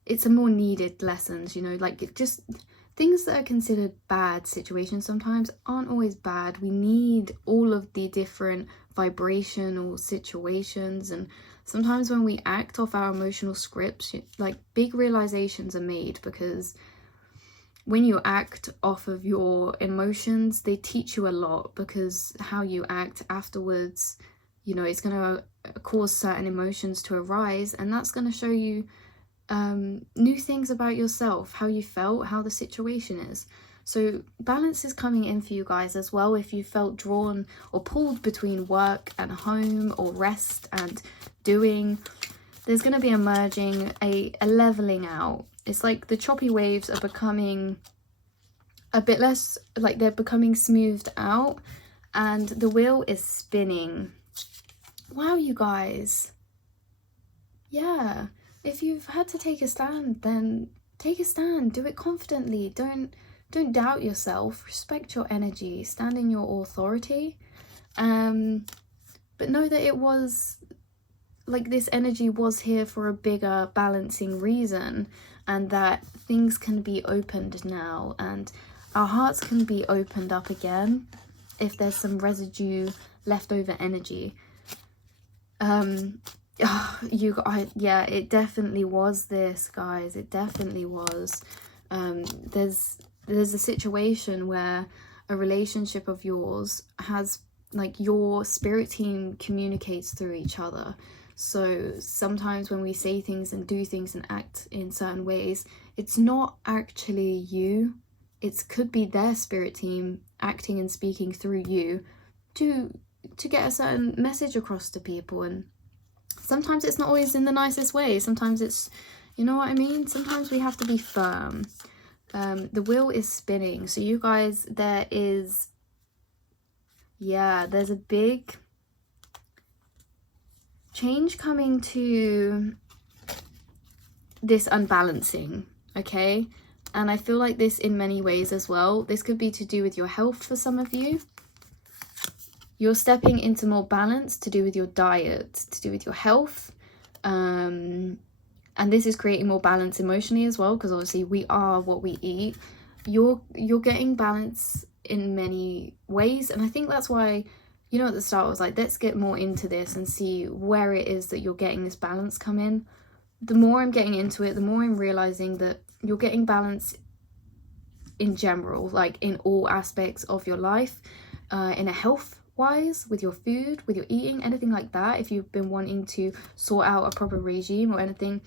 it's a more needed lessons, you know, like it just things that are considered bad situations sometimes aren't always bad. We need all of the different vibrational situations, and sometimes when we act off our emotional scripts, like big realizations are made, because when you act off of your emotions, they teach you a lot, because how you act afterwards, you know, it's going to cause certain emotions to arise, and that's going to show you new things about yourself, how you felt, how the situation is. So balance is coming in for you guys as well. If you felt drawn or pulled between work and home, or rest and doing, there's going to be a merging, a leveling out. It's like the choppy waves are becoming a bit less, like they're becoming smoothed out, and the wheel is spinning. Wow, you guys. Yeah. If you've had to take a stand, then take a stand. Do it confidently. Don't doubt yourself. Respect your energy. Stand in your authority. But know that it was, like, this energy was here for a bigger balancing reason, and that things can be opened now, and our hearts can be opened up again if there's some residue, leftover energy. Yeah, it definitely was this, guys. It definitely was. There's a situation where a relationship of yours has, like, your spirit team communicates through each other. So sometimes when we say things and do things and act in certain ways, it's not actually you. It could be their spirit team acting and speaking through you to get a certain message across to people. And sometimes it's not always in the nicest way. Sometimes it's, you know what I mean? Sometimes we have to be firm. The wheel is spinning. So you guys, there's a big change coming to this unbalancing, okay? And I feel like this in many ways as well. This could be to do with your health for some of you. You're stepping into more balance to do with your diet, to do with your health. And this is creating more balance emotionally as well, because obviously we are what we eat. You're getting balance in many ways. And I think that's why, you know, at the start I was like, let's get more into this and see where it is that you're getting this balance come in. The more I'm getting into it, the more I'm realizing that you're getting balance in general, like in all aspects of your life, in a health wise, with your food, with your eating, anything like that. If you've been wanting to sort out a proper regime or anything,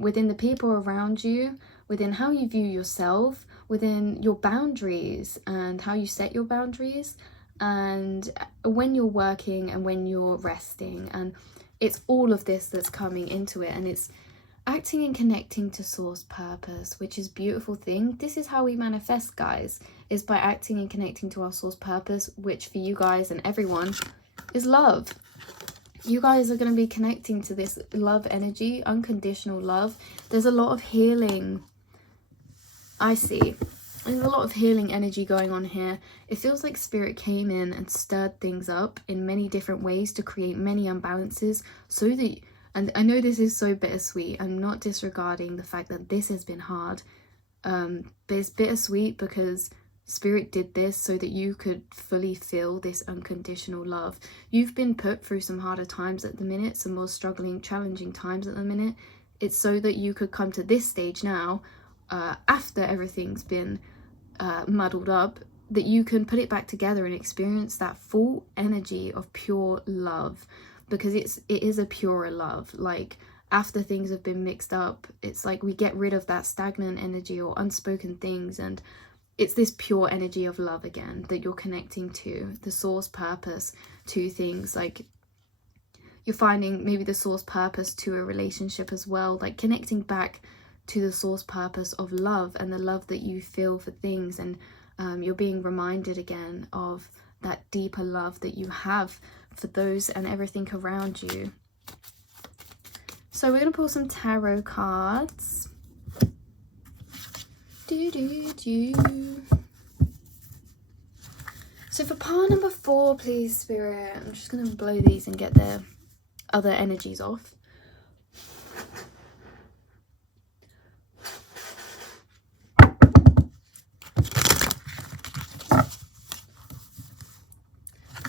within the people around you, within how you view yourself, within your boundaries and how you set your boundaries, and when you're working and when you're resting. And it's all of this that's coming into it, and it's acting and connecting to source purpose, which is a beautiful thing. This is how we manifest, guys, is by acting and connecting to our source purpose, which for you guys and everyone is love. You guys are going to be connecting to this love energy, unconditional love. There's a lot of healing. I see. There's a lot of healing energy going on here. It feels like spirit came in and stirred things up in many different ways to create many unbalances, so that, and I know this is so bittersweet, I'm not disregarding the fact that this has been hard, but it's bittersweet because spirit did this so that you could fully feel this unconditional love. You've been put through some harder times at the minute, some more struggling, challenging times at the minute. It's so that you could come to this stage now, after everything's been muddled up, that you can put it back together and experience that full energy of pure love, because it is a purer love. Like, after things have been mixed up, it's like we get rid of that stagnant energy or unspoken things, and it's this pure energy of love again that you're connecting to, the source purpose to things. Like you're finding maybe the source purpose to a relationship as well, like connecting back to the source purpose of love and the love that you feel for things. And you're being reminded again of that deeper love that you have for those and everything around you. So we're going to pull some tarot cards. So for pile number 4, please, Spirit, I'm just going to blow these and get the other energies off.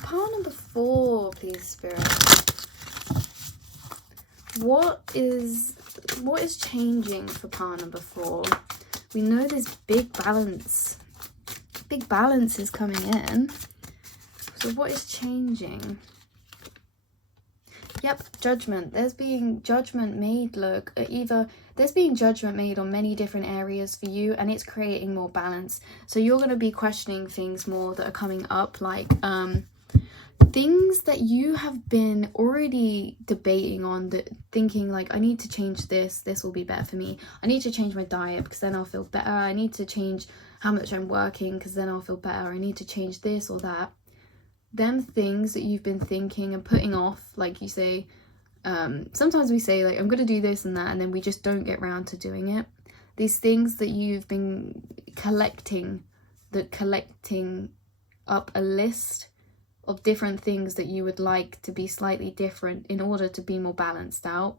Pile number 4, please, Spirit. What is changing for pile number 4? We know there's big balance. Big balance is coming in. So what is changing? Yep, judgment. There's being judgment made, look. Either there's being judgment made on many different areas for you, and it's creating more balance. So you're going to be questioning things more that are coming up, like things that you have been already debating on, that thinking like, I need to change this will be better for me. I need to change my diet because then I'll feel better. I need to change how much I'm working because then I'll feel better. I need to change this or that. Them things that you've been thinking and putting off, like you say, sometimes we say like, I'm gonna do this and that, and then we just don't get around to doing it. These things that you've been collecting up a list of different things that you would like to be slightly different in order to be more balanced out.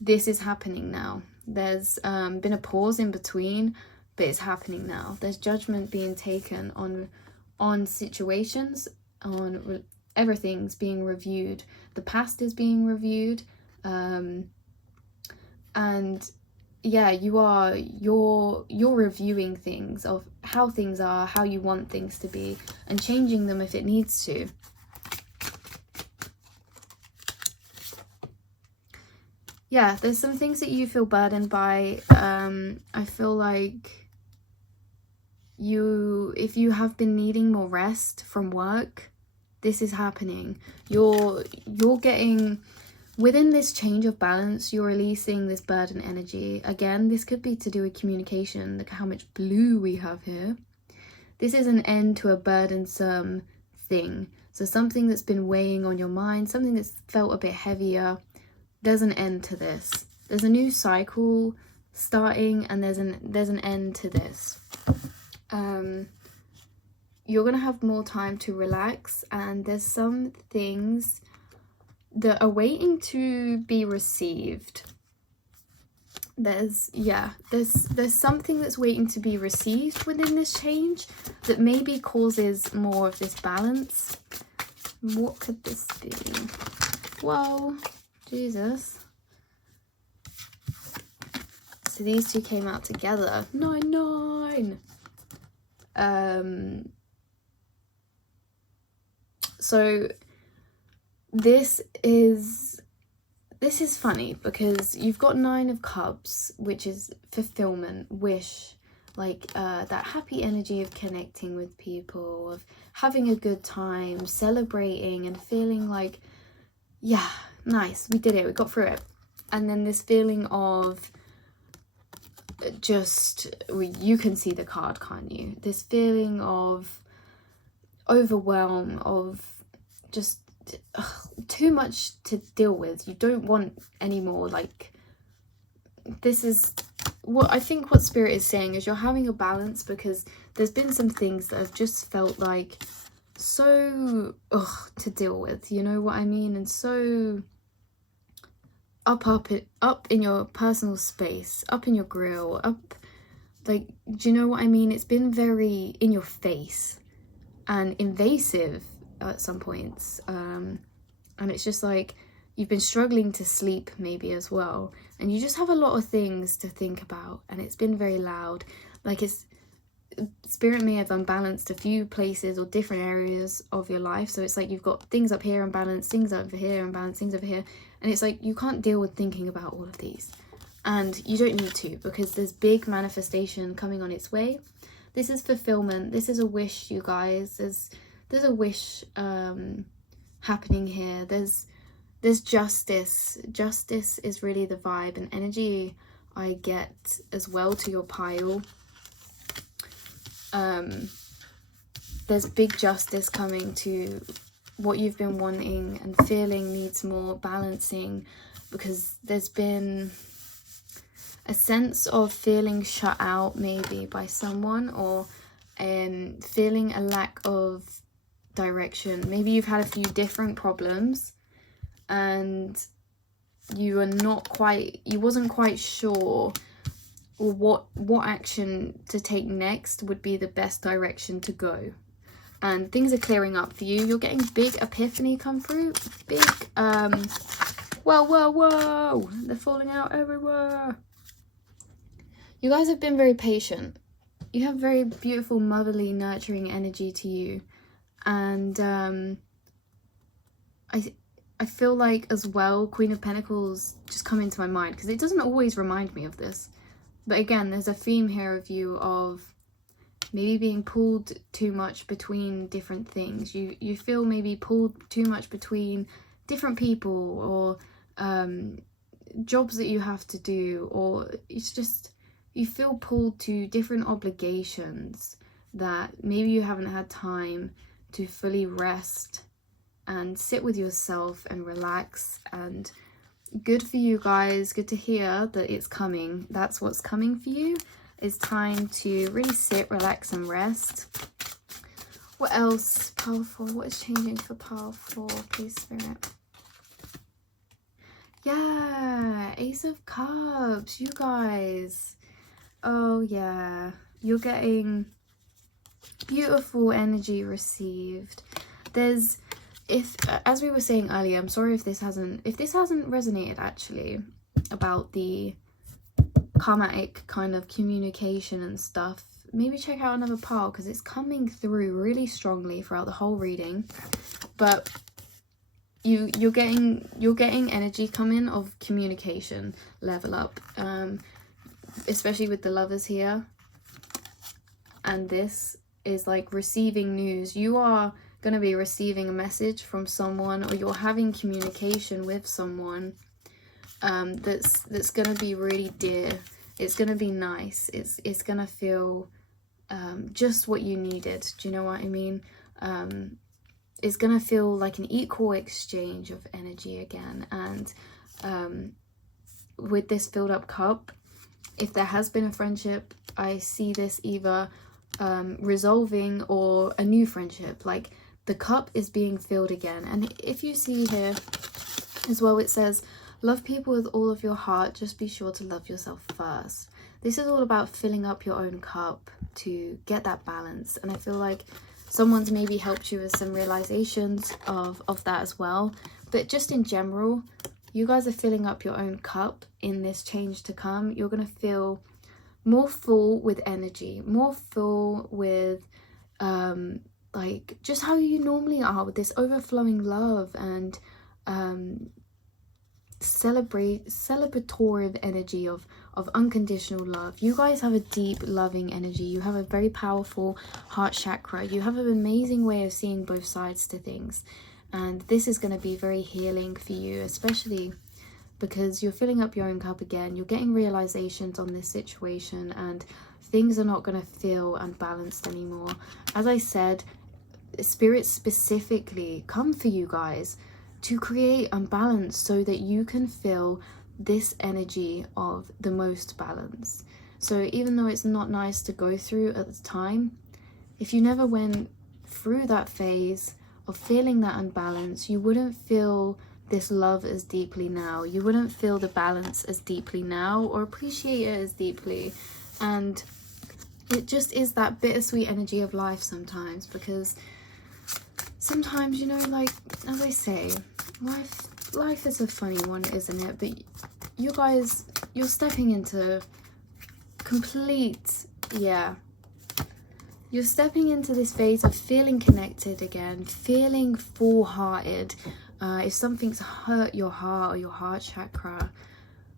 This is happening now. There's been a pause in between, but it's happening now. There's judgment being taken on situations, on everything's being reviewed. The past is being reviewed, and yeah, you're reviewing things of how things are, how you want things to be, and changing them if it needs to. Yeah, there's some things that you feel burdened by. I feel like if you have been needing more rest from work, this is happening. You're getting, within this change of balance, you're releasing this burden energy. Again, this could be to do with communication. Look how much blue we have here. This is an end to a burdensome thing. So something that's been weighing on your mind, something that's felt a bit heavier, there's an end to this. There's a new cycle starting, and there's an end to this. You're gonna have more time to relax, and there's some things that are waiting to be received. There's something that's waiting to be received within this change that maybe causes more of this balance. What could this be? Whoa, Jesus. So these two came out together. 9. So this is funny because you've got 9 of Cups, which is fulfillment, wish, like that happy energy of connecting with people, of having a good time, celebrating and feeling like, yeah, nice, we did it, we got through it. And then this feeling of just, you can see the card, can't you? This feeling of overwhelm, of just too much to deal with. You don't want any more. Like, this is what I think what Spirit is saying is you're having a balance because there's been some things that have just felt like so to deal with, you know what I mean? And so up in your personal space, up in your grill, up, like, do you know what I mean? It's been very in your face and invasive at some points, and it's just like you've been struggling to sleep maybe as well, and you just have a lot of things to think about, and it's been very loud. Like, it's Spirit may have unbalanced a few places or different areas of your life. So it's like you've got things up here unbalanced, things over here unbalanced, things over here. And it's like you can't deal with thinking about all of these. And you don't need to, because there's big manifestation coming on its way. This is fulfillment. This is a wish, you guys. There's a wish happening here. There's justice. Justice is really the vibe and energy I get as well to your pile. There's big justice coming to what you've been wanting and feeling needs more balancing, because there's been a sense of feeling shut out maybe by someone, or feeling a lack of direction. Maybe you've had a few different problems and you wasn't quite sure what action to take next would be the best direction to go. And things are clearing up for you. You're getting big epiphany come through. Big whoa, they're falling out everywhere. You guys have been very patient. You have very beautiful, motherly, nurturing energy to you. And I feel like as well, Queen of Pentacles just come into my mind, because it doesn't always remind me of this. But again, there's a theme here of you of maybe being pulled too much between different things. You feel maybe pulled too much between different people, or jobs that you have to do, or it's just you feel pulled to different obligations that maybe you haven't had time to fully rest and sit with yourself and relax. And good for you guys. Good to hear that it's coming. That's what's coming for you. It's time to really sit, relax and rest. What else? Powerful. What is changing for powerful? Please, Spirit. Yeah, Ace of Cups. You guys. Oh yeah, you're getting beautiful energy received. There's, as we were saying earlier, I'm sorry if this hasn't resonated actually, about the karmatic kind of communication and stuff. Maybe check out another pile, because it's coming through really strongly throughout the whole reading. But you're getting energy coming of communication level up, especially with the Lovers here. And this is like receiving news. You are going to be receiving a message from someone, or you're having communication with someone that's going to be really dear. It's going to be nice. It's going to feel just what you needed. Do you know what I mean? It's going to feel like an equal exchange of energy again. And with this filled up cup, if there has been a friendship, I see this either resolving or a new friendship. Like the cup is being filled again. And if you see here as well, it says, love people with all of your heart, just be sure to love yourself first. This is all about filling up your own cup to get that balance. And I feel like someone's maybe helped you with some realizations of that as well. But just in general, you guys are filling up your own cup in this change to come. You're going to feel more full with energy, more full with like just how you normally are, with this overflowing love and celebratory energy of unconditional love. You guys have a deep loving energy. You have a very powerful heart chakra. You have an amazing way of seeing both sides to things, and this is going to be very healing for you, especially because you're filling up your own cup again. You're getting realizations on this situation, and things are not going to feel unbalanced anymore. As I said, spirits specifically come for you guys to create unbalance so that you can feel this energy of the most balance. So even though it's not nice to go through at the time, if you never went through that phase of feeling that unbalance, you wouldn't feel this love as deeply now. You wouldn't feel the balance as deeply now, or appreciate it as deeply. And it just is that bittersweet energy of life sometimes, because sometimes, you know, like as I say, life is a funny one, isn't it? But you guys, you're stepping into complete, yeah, You're stepping into this phase of feeling connected again, feeling full-hearted. If something's hurt your heart or your heart chakra,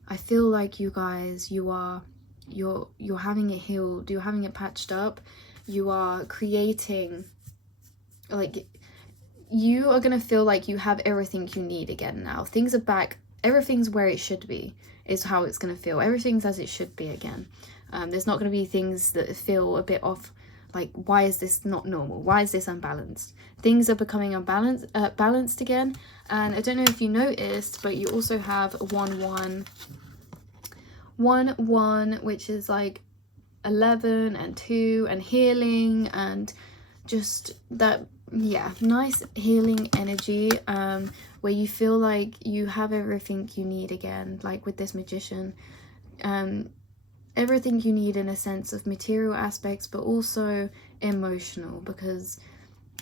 I feel like you guys, you're having it healed, you're having it patched up, you are creating, like, you are going to feel like you have everything you need again now. Things are back, everything's where it should be, is how it's going to feel. Everything's as it should be again. There's not going to be things that feel a bit off, like, why is this not normal? Why is this unbalanced? Things are becoming balanced again. And I don't know if you noticed, but you also have 1-1, which is like 11 and 2 and healing and just that, yeah, nice healing energy, where you feel like you have everything you need again, like with this Magician. Everything you need in a sense of material aspects, but also emotional, because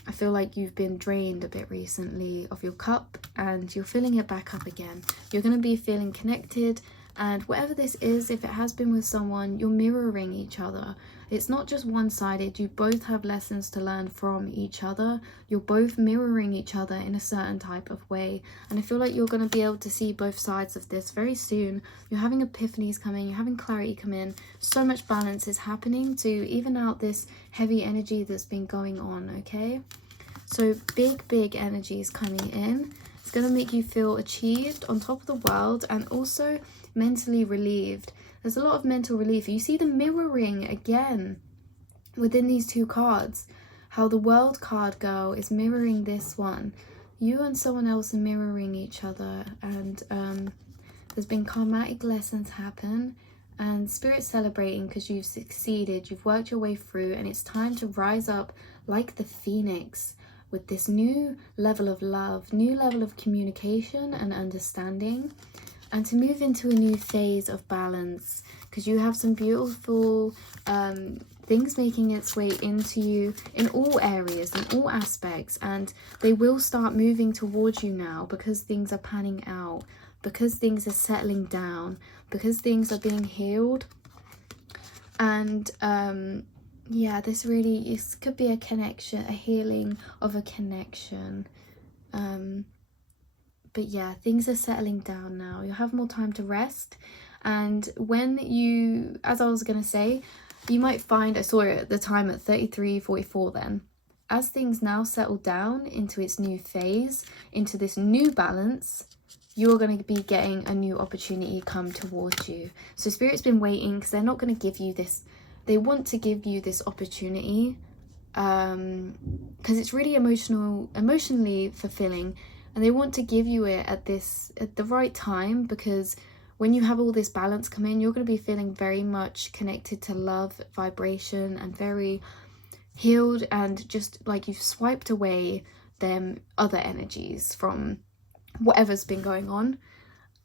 I feel like you've been drained a bit recently of your cup and you're filling it back up again. You're going to be feeling connected, and whatever this is, if it has been with someone, you're mirroring each other. It's not just one-sided. You both have lessons to learn from each other. You're both mirroring each other in a certain type of way. And I feel like you're going to be able to see both sides of this very soon. You're having epiphanies coming. You're having clarity come in. So much balance is happening to even out this heavy energy that's been going on, okay? So big energies coming in. It's going to make you feel achieved, on top of the world, and also mentally relieved. There's a lot of mental relief. You see the mirroring again within these two cards. How the World card, girl, is mirroring this one. You and someone else are mirroring each other. And there's been karmatic lessons happen. And Spirit's celebrating because you've succeeded. You've worked your way through. And it's time to rise up like the phoenix with this new level of love, new level of communication and understanding. And to move into a new phase of balance, because you have some beautiful things making its way into you in all areas, in all aspects, and they will start moving towards you now, because things are panning out, because things are settling down, because things are being healed. And yeah, this could be a connection, a healing of a connection. But yeah, things are settling down now. You'll have more time to rest. And when you, as I was going to say, you might find, I saw it at the time at 33:44 then. As things now settle down into its new phase, into this new balance, you're going to be getting a new opportunity come towards you. So Spirit's been waiting, because they're not going to give you this. They want to give you this opportunity because it's really emotionally fulfilling. And they want to give you it at the right time, because when you have all this balance come in, you're going to be feeling very much connected to love, vibration, and very healed, and just like you've swiped away them other energies from whatever's been going on.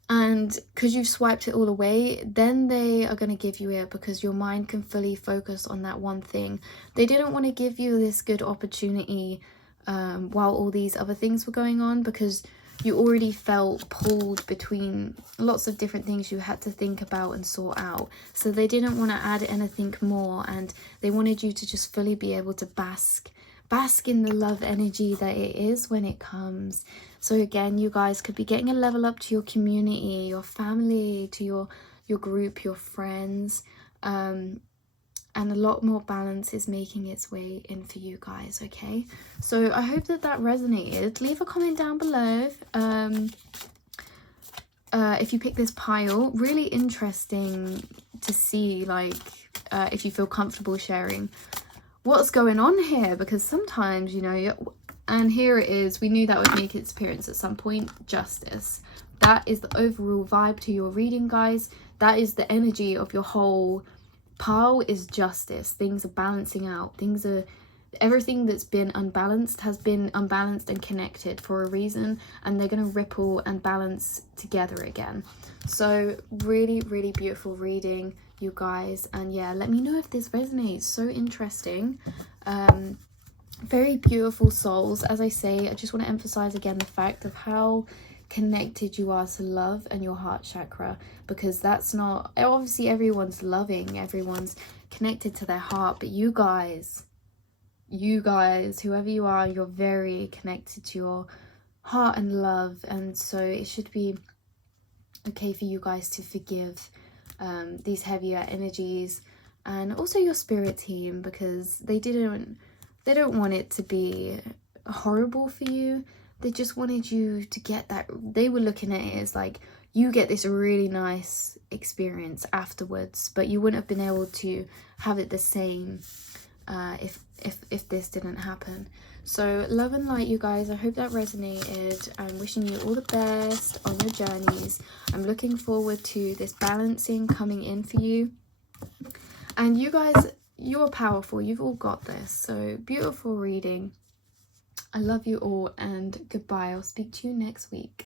And because you've swiped it all away, then they are going to give you it, because your mind can fully focus on that one thing. They didn't want to give you this good opportunity while all these other things were going on, because you already felt pulled between lots of different things you had to think about and sort out. So they didn't want to add anything more, and they wanted you to just fully be able to bask in the love energy that it is when it comes. So again, you guys could be getting a level up to your community, your family, to your group, your friends, and a lot more balance is making its way in for you guys, okay? So I hope that resonated. Leave a comment down below if you pick this pile. Really interesting to see, like, if you feel comfortable sharing what's going on here, because sometimes, you know, and here it is. We knew that would make its appearance at some point. Justice. That is the overall vibe to your reading, guys. That is the energy of your whole pile, is justice. Things are balancing out. Everything that's been unbalanced has been unbalanced and connected for a reason, and they're going to ripple and balance together again. So really beautiful reading, you guys. And yeah, let me know if this resonates. So interesting. Very beautiful souls. As I say, I just want to emphasize again the fact of how connected you are to love and your heart chakra, because that's not, obviously everyone's loving, everyone's connected to their heart, but you guys, you guys, whoever you are, you're very connected to your heart and love, and so it should be okay for you guys to forgive these heavier energies, and also your spirit team, because they don't want it to be horrible for you. They just wanted you to get that. They were looking at it as like, you get this really nice experience afterwards, but you wouldn't have been able to have it the same if this didn't happen. So love and light, you guys. I hope that resonated. I'm wishing you all the best on your journeys. I'm looking forward to this balancing coming in for you. And you guys, you're powerful. You've all got this. So beautiful reading. I love you all, and goodbye. I'll speak to you next week.